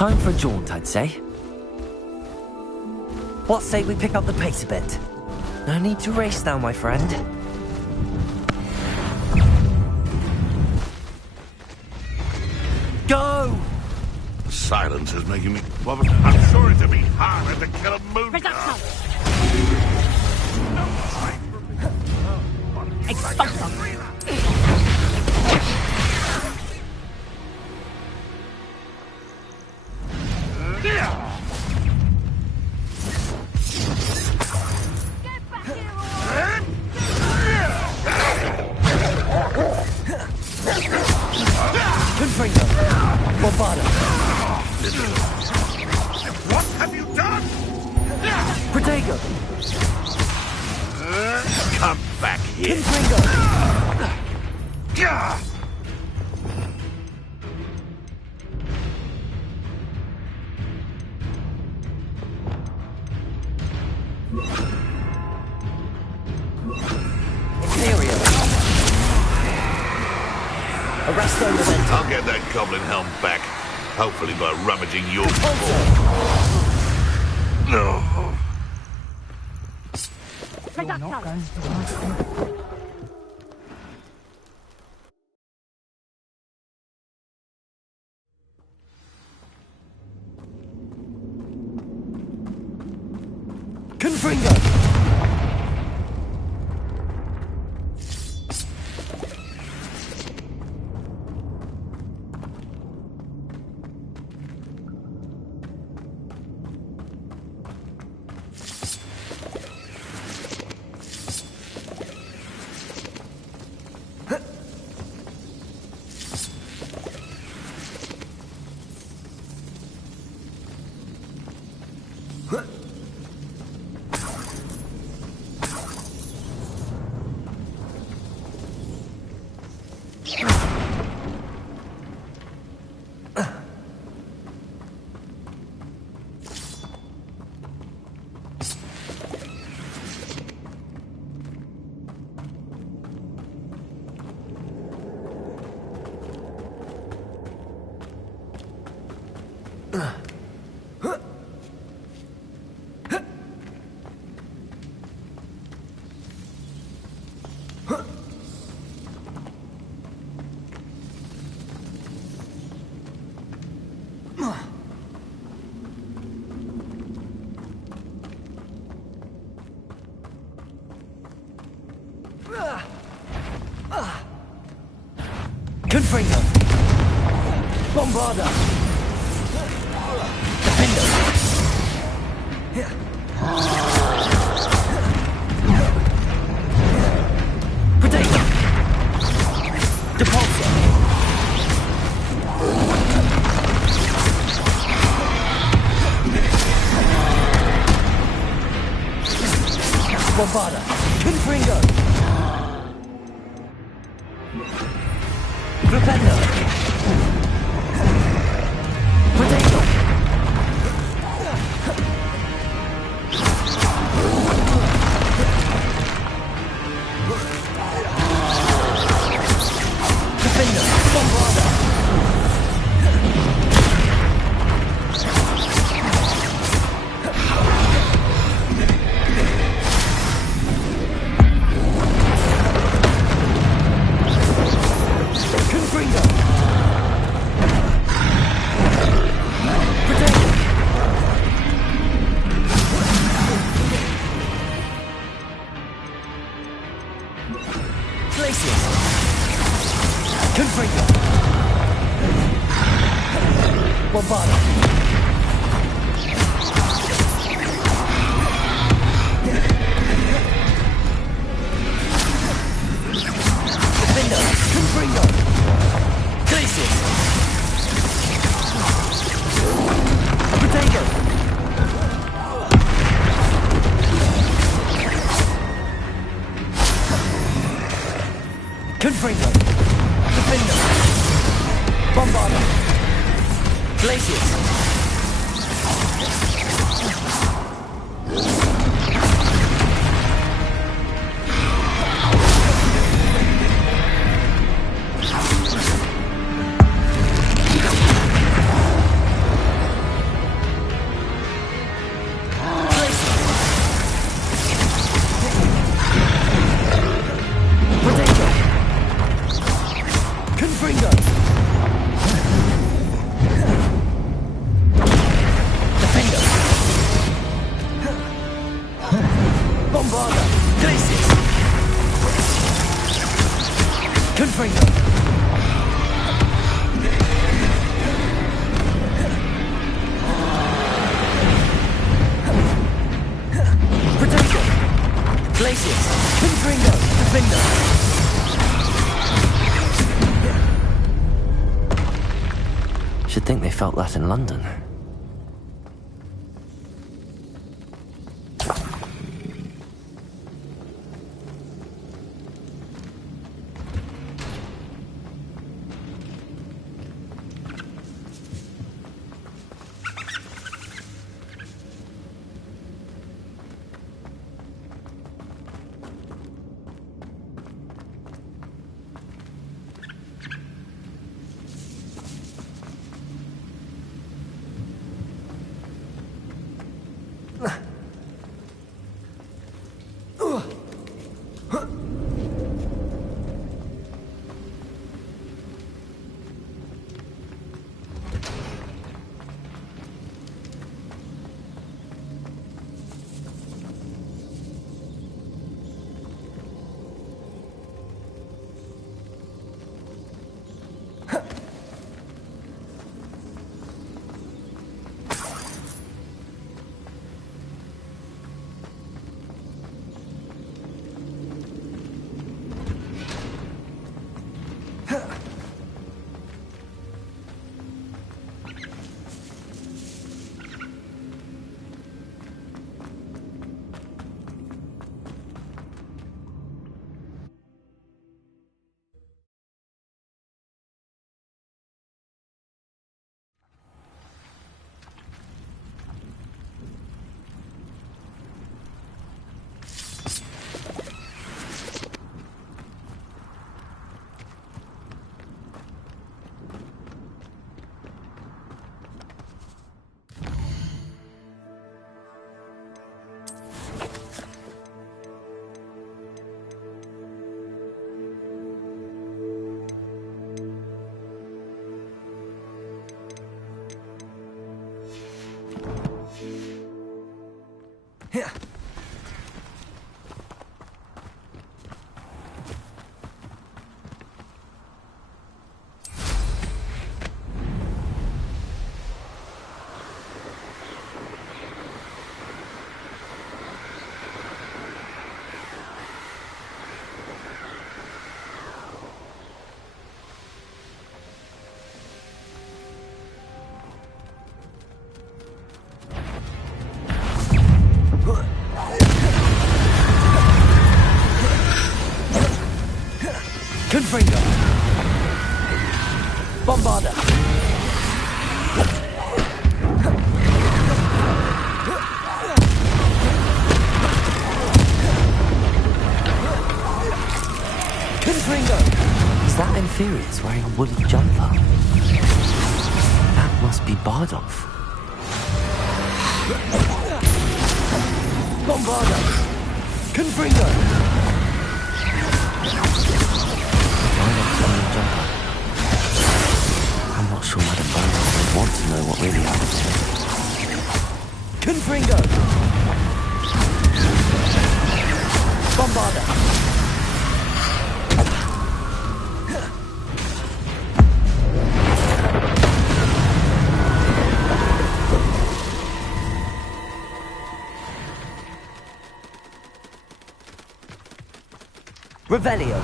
Time for a jaunt, I'd say. What say we pick up the pace a bit? No need to race now, my friend. Go! The silence is making me... I'm sure it'd be harder to kill a moon cow. What have you done? Protego! Come back here. I'll get that goblin helm back. Hopefully by rummaging your No. Confringo! Confringo! Bombarda! Defendo! Protego! Bombarda! Confringo! Flipendo! Potato! Defender! Bombarda! Confringo! Potato! Glacius! Confringo! Bombarda! Defender! Confringo! Glacius! Potato! Confringo! Defender! Bombarda! Glacius! Potato! Confringo! Defender! Bombarda! Glacius! Confringo! Potato! Glacius! Confringo! Defender! Should think they felt that in London. Bombarda! Confringo! Is that Inferius wearing a woolly jumper? That must be Bardolph. Bombarda! Confringo! Bardolph's woolly jumper. I'm not sure Madame Bardolph would want to know what really happened to him. Confringo! Bombarda! Revelio.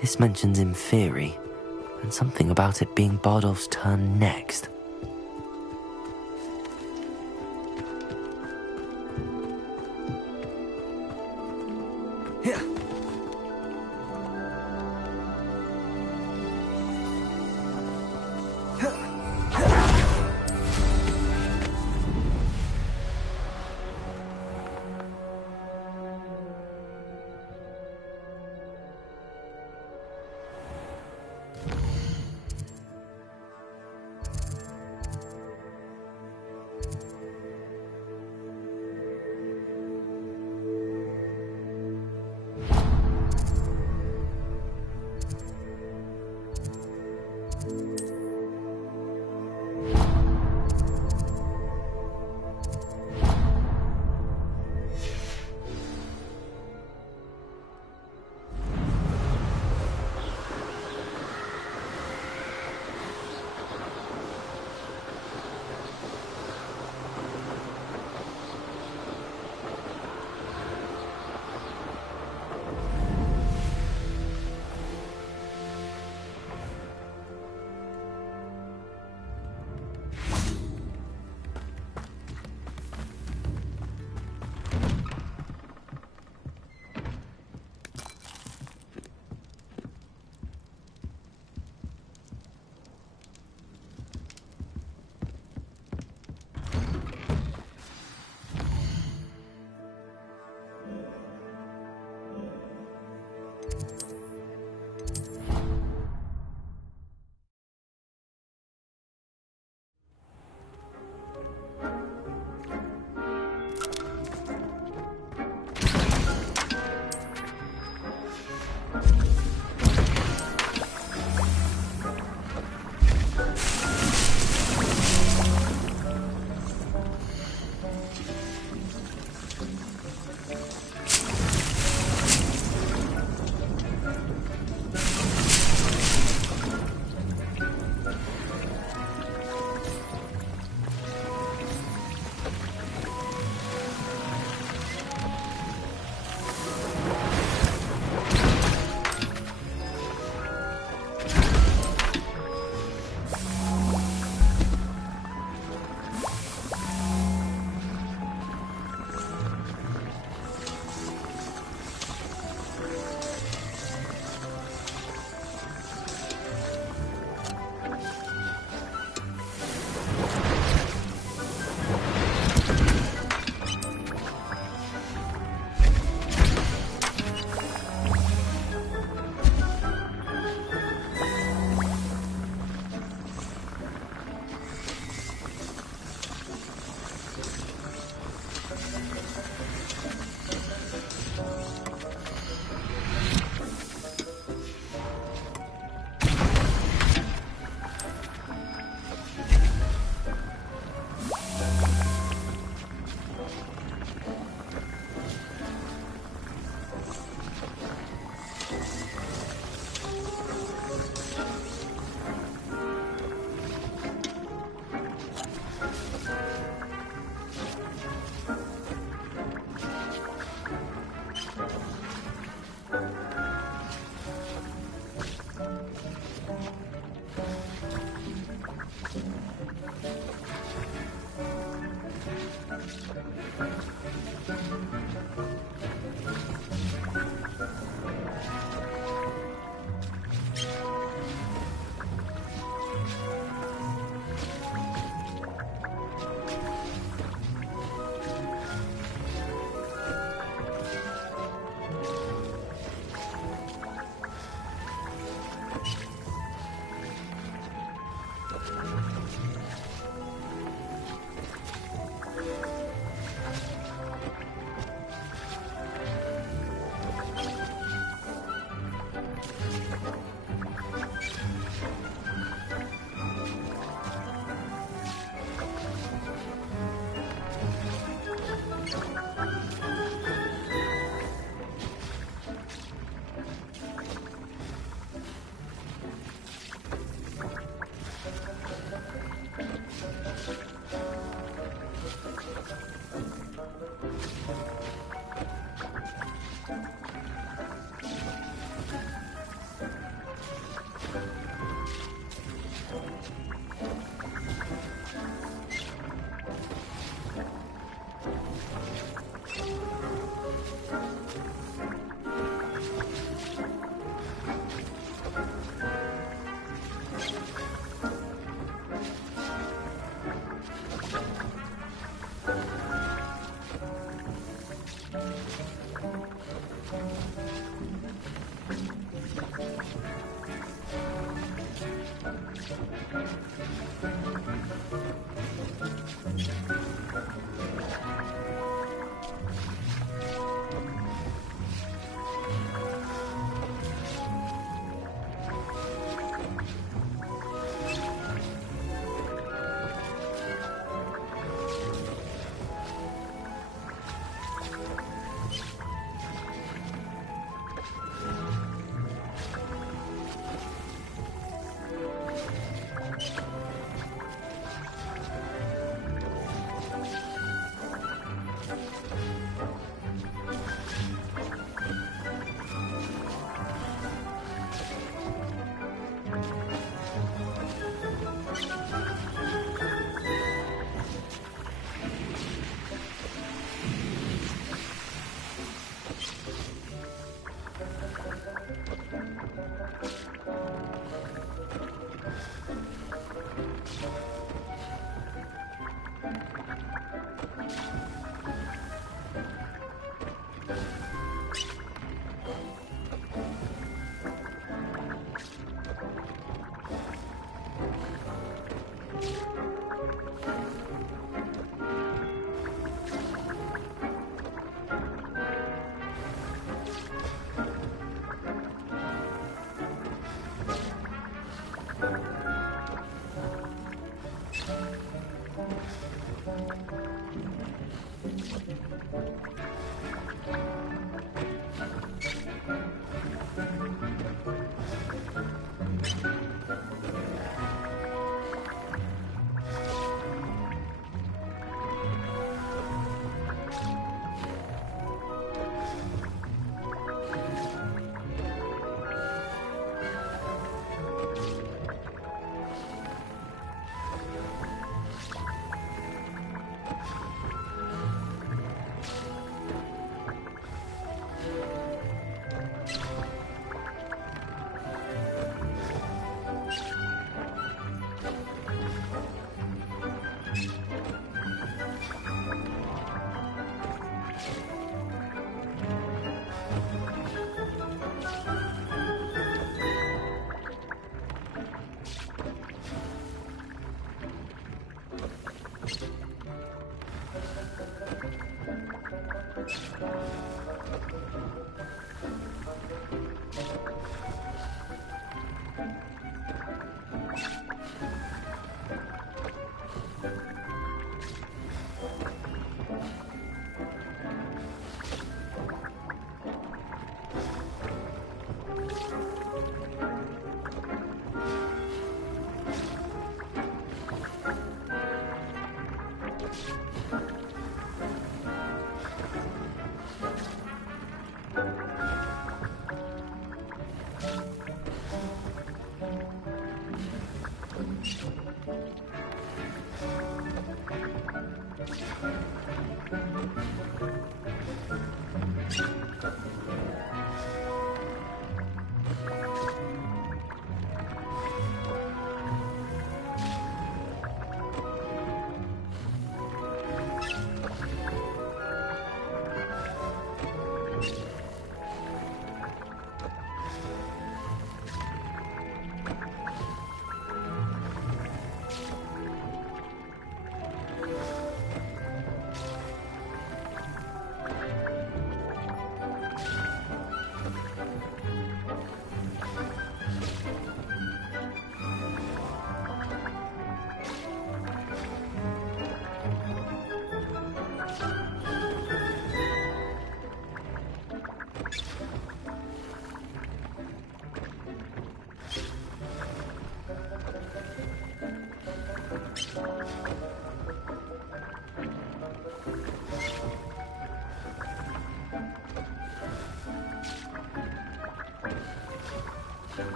This mentions Inferi, and something about it being Bardolph's turn next.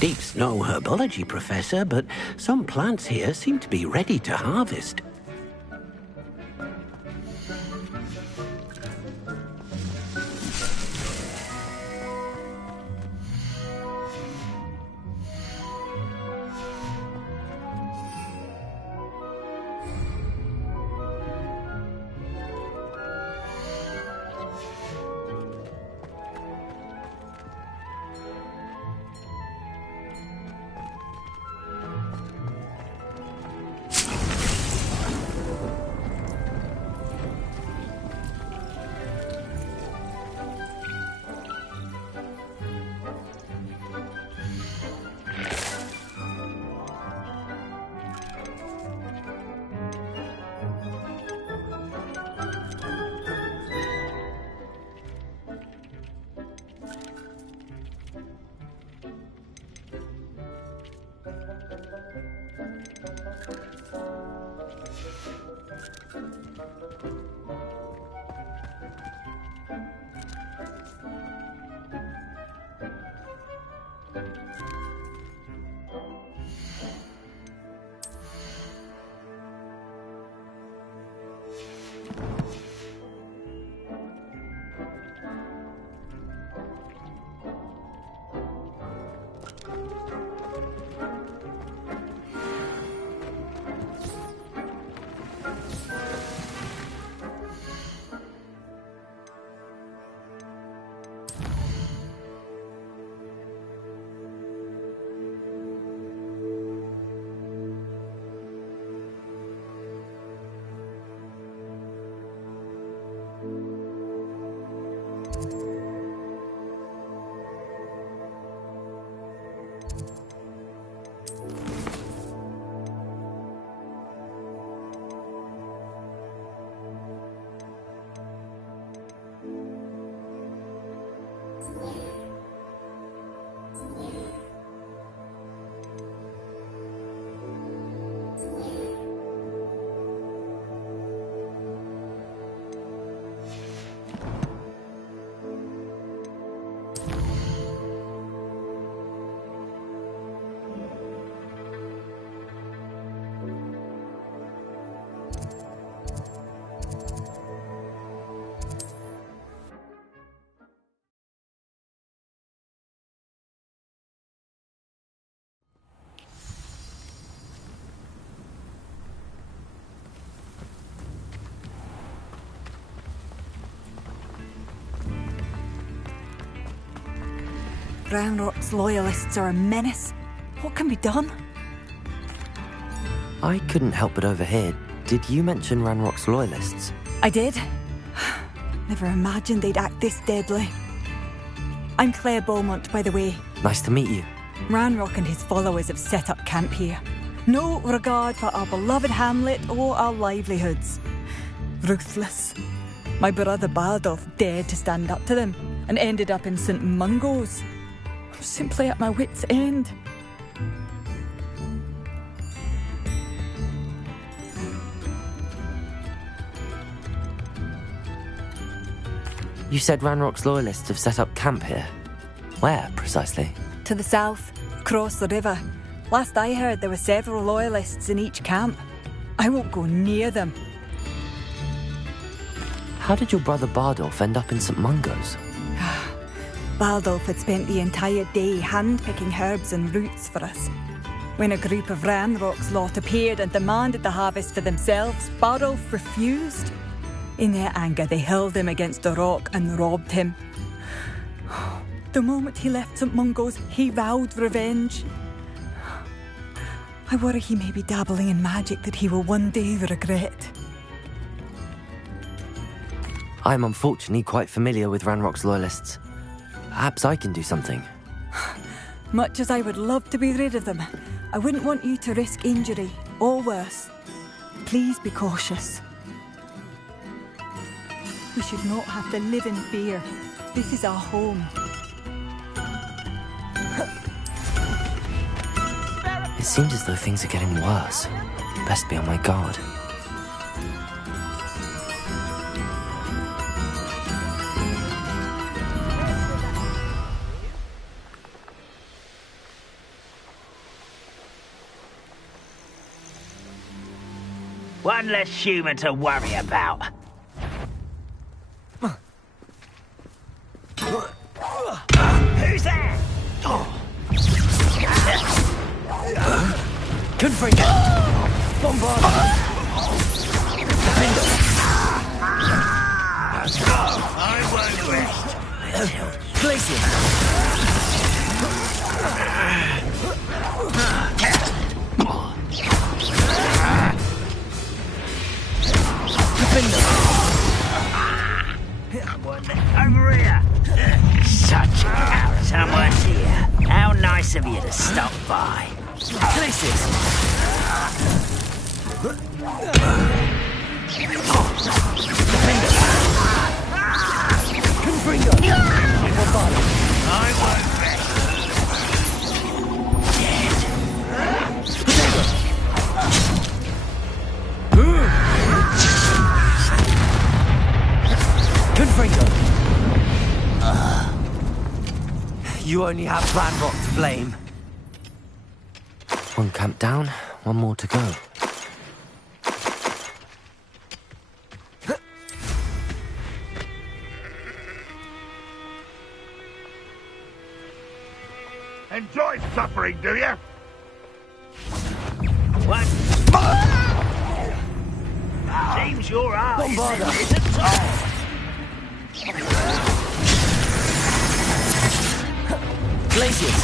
Deep snow herbology, Professor, but some plants here seem to be ready to harvest. Ranrock's loyalists are a menace. What can be done? I couldn't help but overhear. Did you mention Ranrock's loyalists? I did. Never imagined they'd act this deadly. I'm Claire Beaumont, by the way. Nice to meet you. Ranrock and his followers have set up camp here. No regard for our beloved hamlet or our livelihoods. Ruthless. My brother Bardolph dared to stand up to them and ended up in St. Mungo's. I'm simply at my wit's end. You said Ranrock's loyalists have set up camp here. Where, precisely? To the south, across the river. Last I heard, there were several loyalists in each camp. I won't go near them. How did your brother Bardolph end up in St. Mungo's? Bardolph had spent the entire day hand-picking herbs and roots for us. When a group of Ranrock's lot appeared and demanded the harvest for themselves, Bardolph refused. In their anger, they hurled him against a rock and robbed him. The moment he left St. Mungo's, he vowed revenge. I worry he may be dabbling in magic that he will one day regret. I'm unfortunately quite familiar with Ranrock's loyalists. Perhaps I can do something. Much as I would love to be rid of them, I wouldn't want you to risk injury, or worse. Please be cautious. We should not have to live in fear. This is our home. It seems as though things are getting worse. Best be on my guard. One less human to worry about. Who's there? Confringo! Bombard! Defender! I won't rest. Glacier! Defender! Over here! Such a coward. Someone's here. How nice of you to stop by. Glaciers! Defender! Confringo! Bombard! I won't rest. Confringo! You only have Ranrock to blame. One camp down, one more to go. Enjoy suffering, do you? What? Seems your eyes Bombarda. isn't all. Glaciers!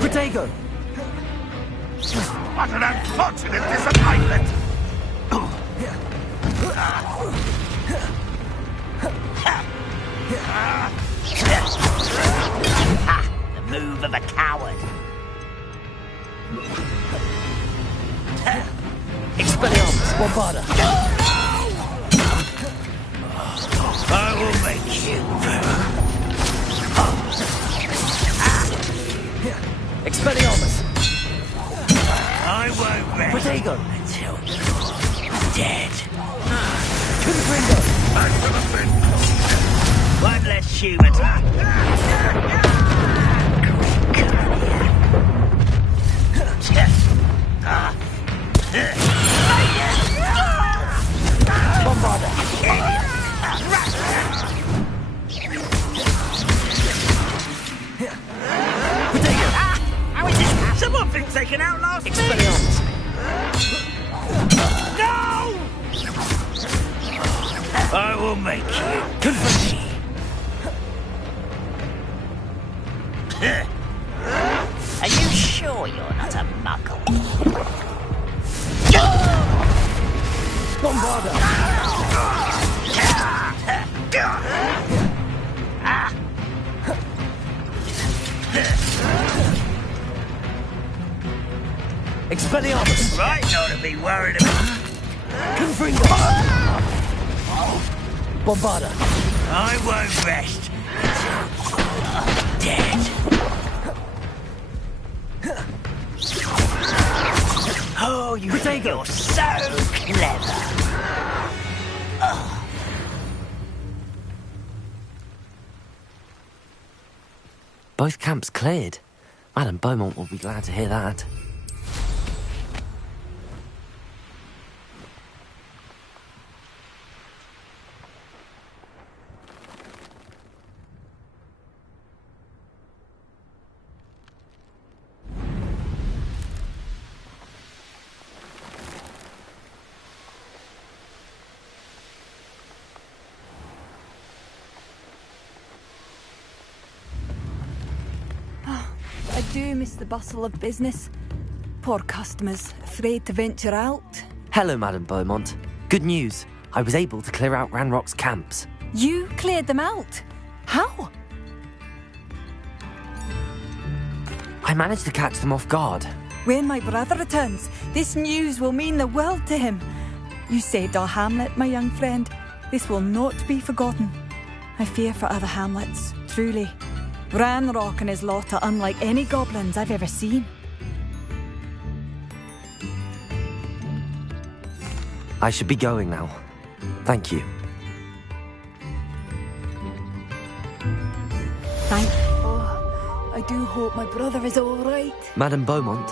Protego! What an unfortunate disappointment! The move of a coward. Expelliarmus! Bombarda! I will make you. Expelliarmus! I won't rest Protego! until you're dead. Confringo! One less human. Bombarda! How is it? Someone thinks they can outlast me. Expelliarmus! No! I will make you. Confringo! Are you sure you're not a muggle? Bombarda! Expelliarmus! Right, not to be worried about. Confringo! Bombarda! I won't rest. Dead. Oh, you think you're so clever. Both camps cleared. Madame Beaumont will be glad to hear that. I do miss the bustle of business. Poor customers, afraid to venture out. Hello, Madame Beaumont. Good news. I was able to clear out Ranrock's camps. You cleared them out? How? I managed to catch them off guard. When my brother returns, this news will mean the world to him. You saved our hamlet, my young friend. This will not be forgotten. I fear for other hamlets, truly. Ranrock and his lot are unlike any goblins I've ever seen. I should be going now. Thank you. Thank you. Oh, I do hope my brother is all right. Madame Beaumont,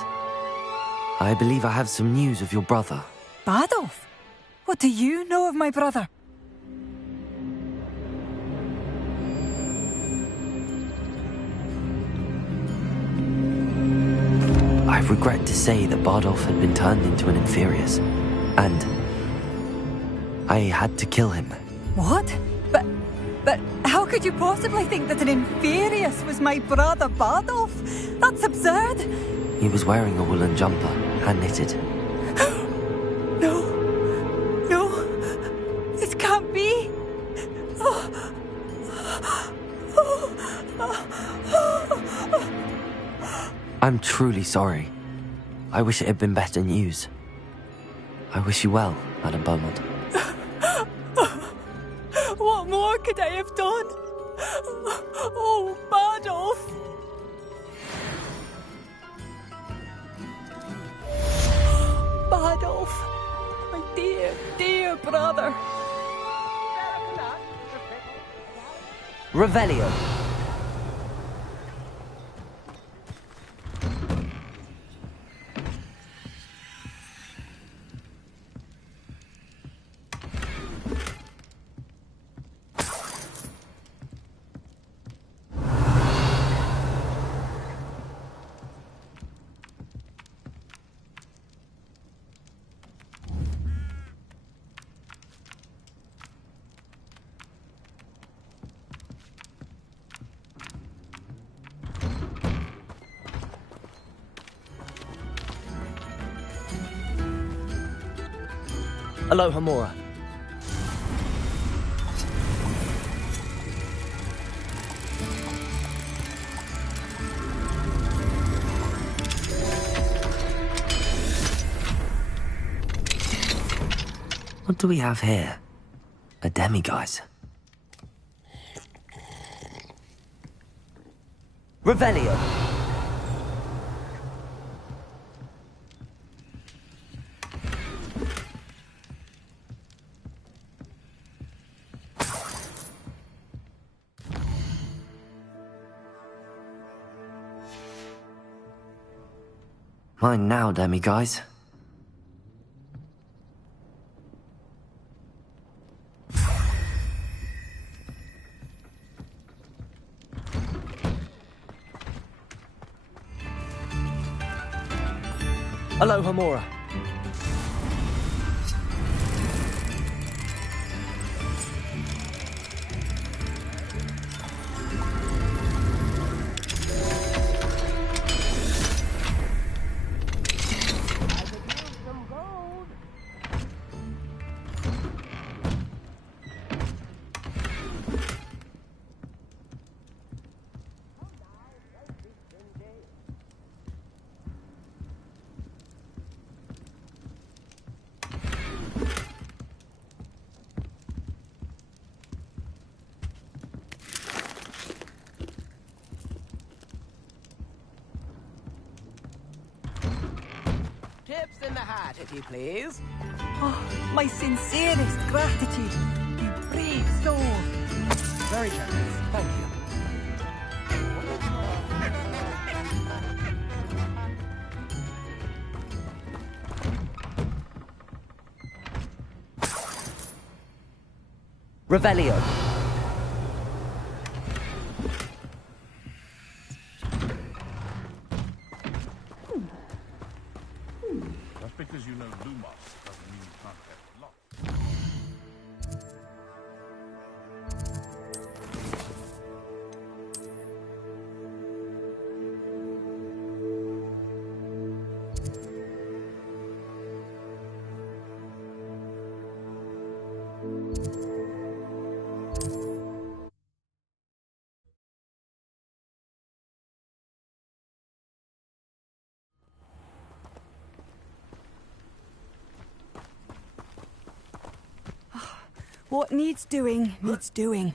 I believe I have some news of your brother. Badolf? What do you know of my brother? I regret to say that Bardolph had been turned into an Inferius, and I had to kill him. What? But how could you possibly think that an Inferius was my brother Bardolph? That's absurd. He was wearing a woolen jumper, hand-knitted. No. This can't be. I'm truly sorry. I wish it had been better news. I wish you well, Madame Beaumont. What more could I have done? Oh, Bardolph! Bardolph! My dear, dear brother! Revelio. Aloha Mora. What do we have here? A demiguise. Revelio. Mine now, demiguise. Aloha Mora. hat, if you please. Oh, my sincerest gratitude. You brave soul. Very generous. Thank you. Revelio. Just because you know Lumos doesn't mean you can't get lost. What needs doing, needs doing.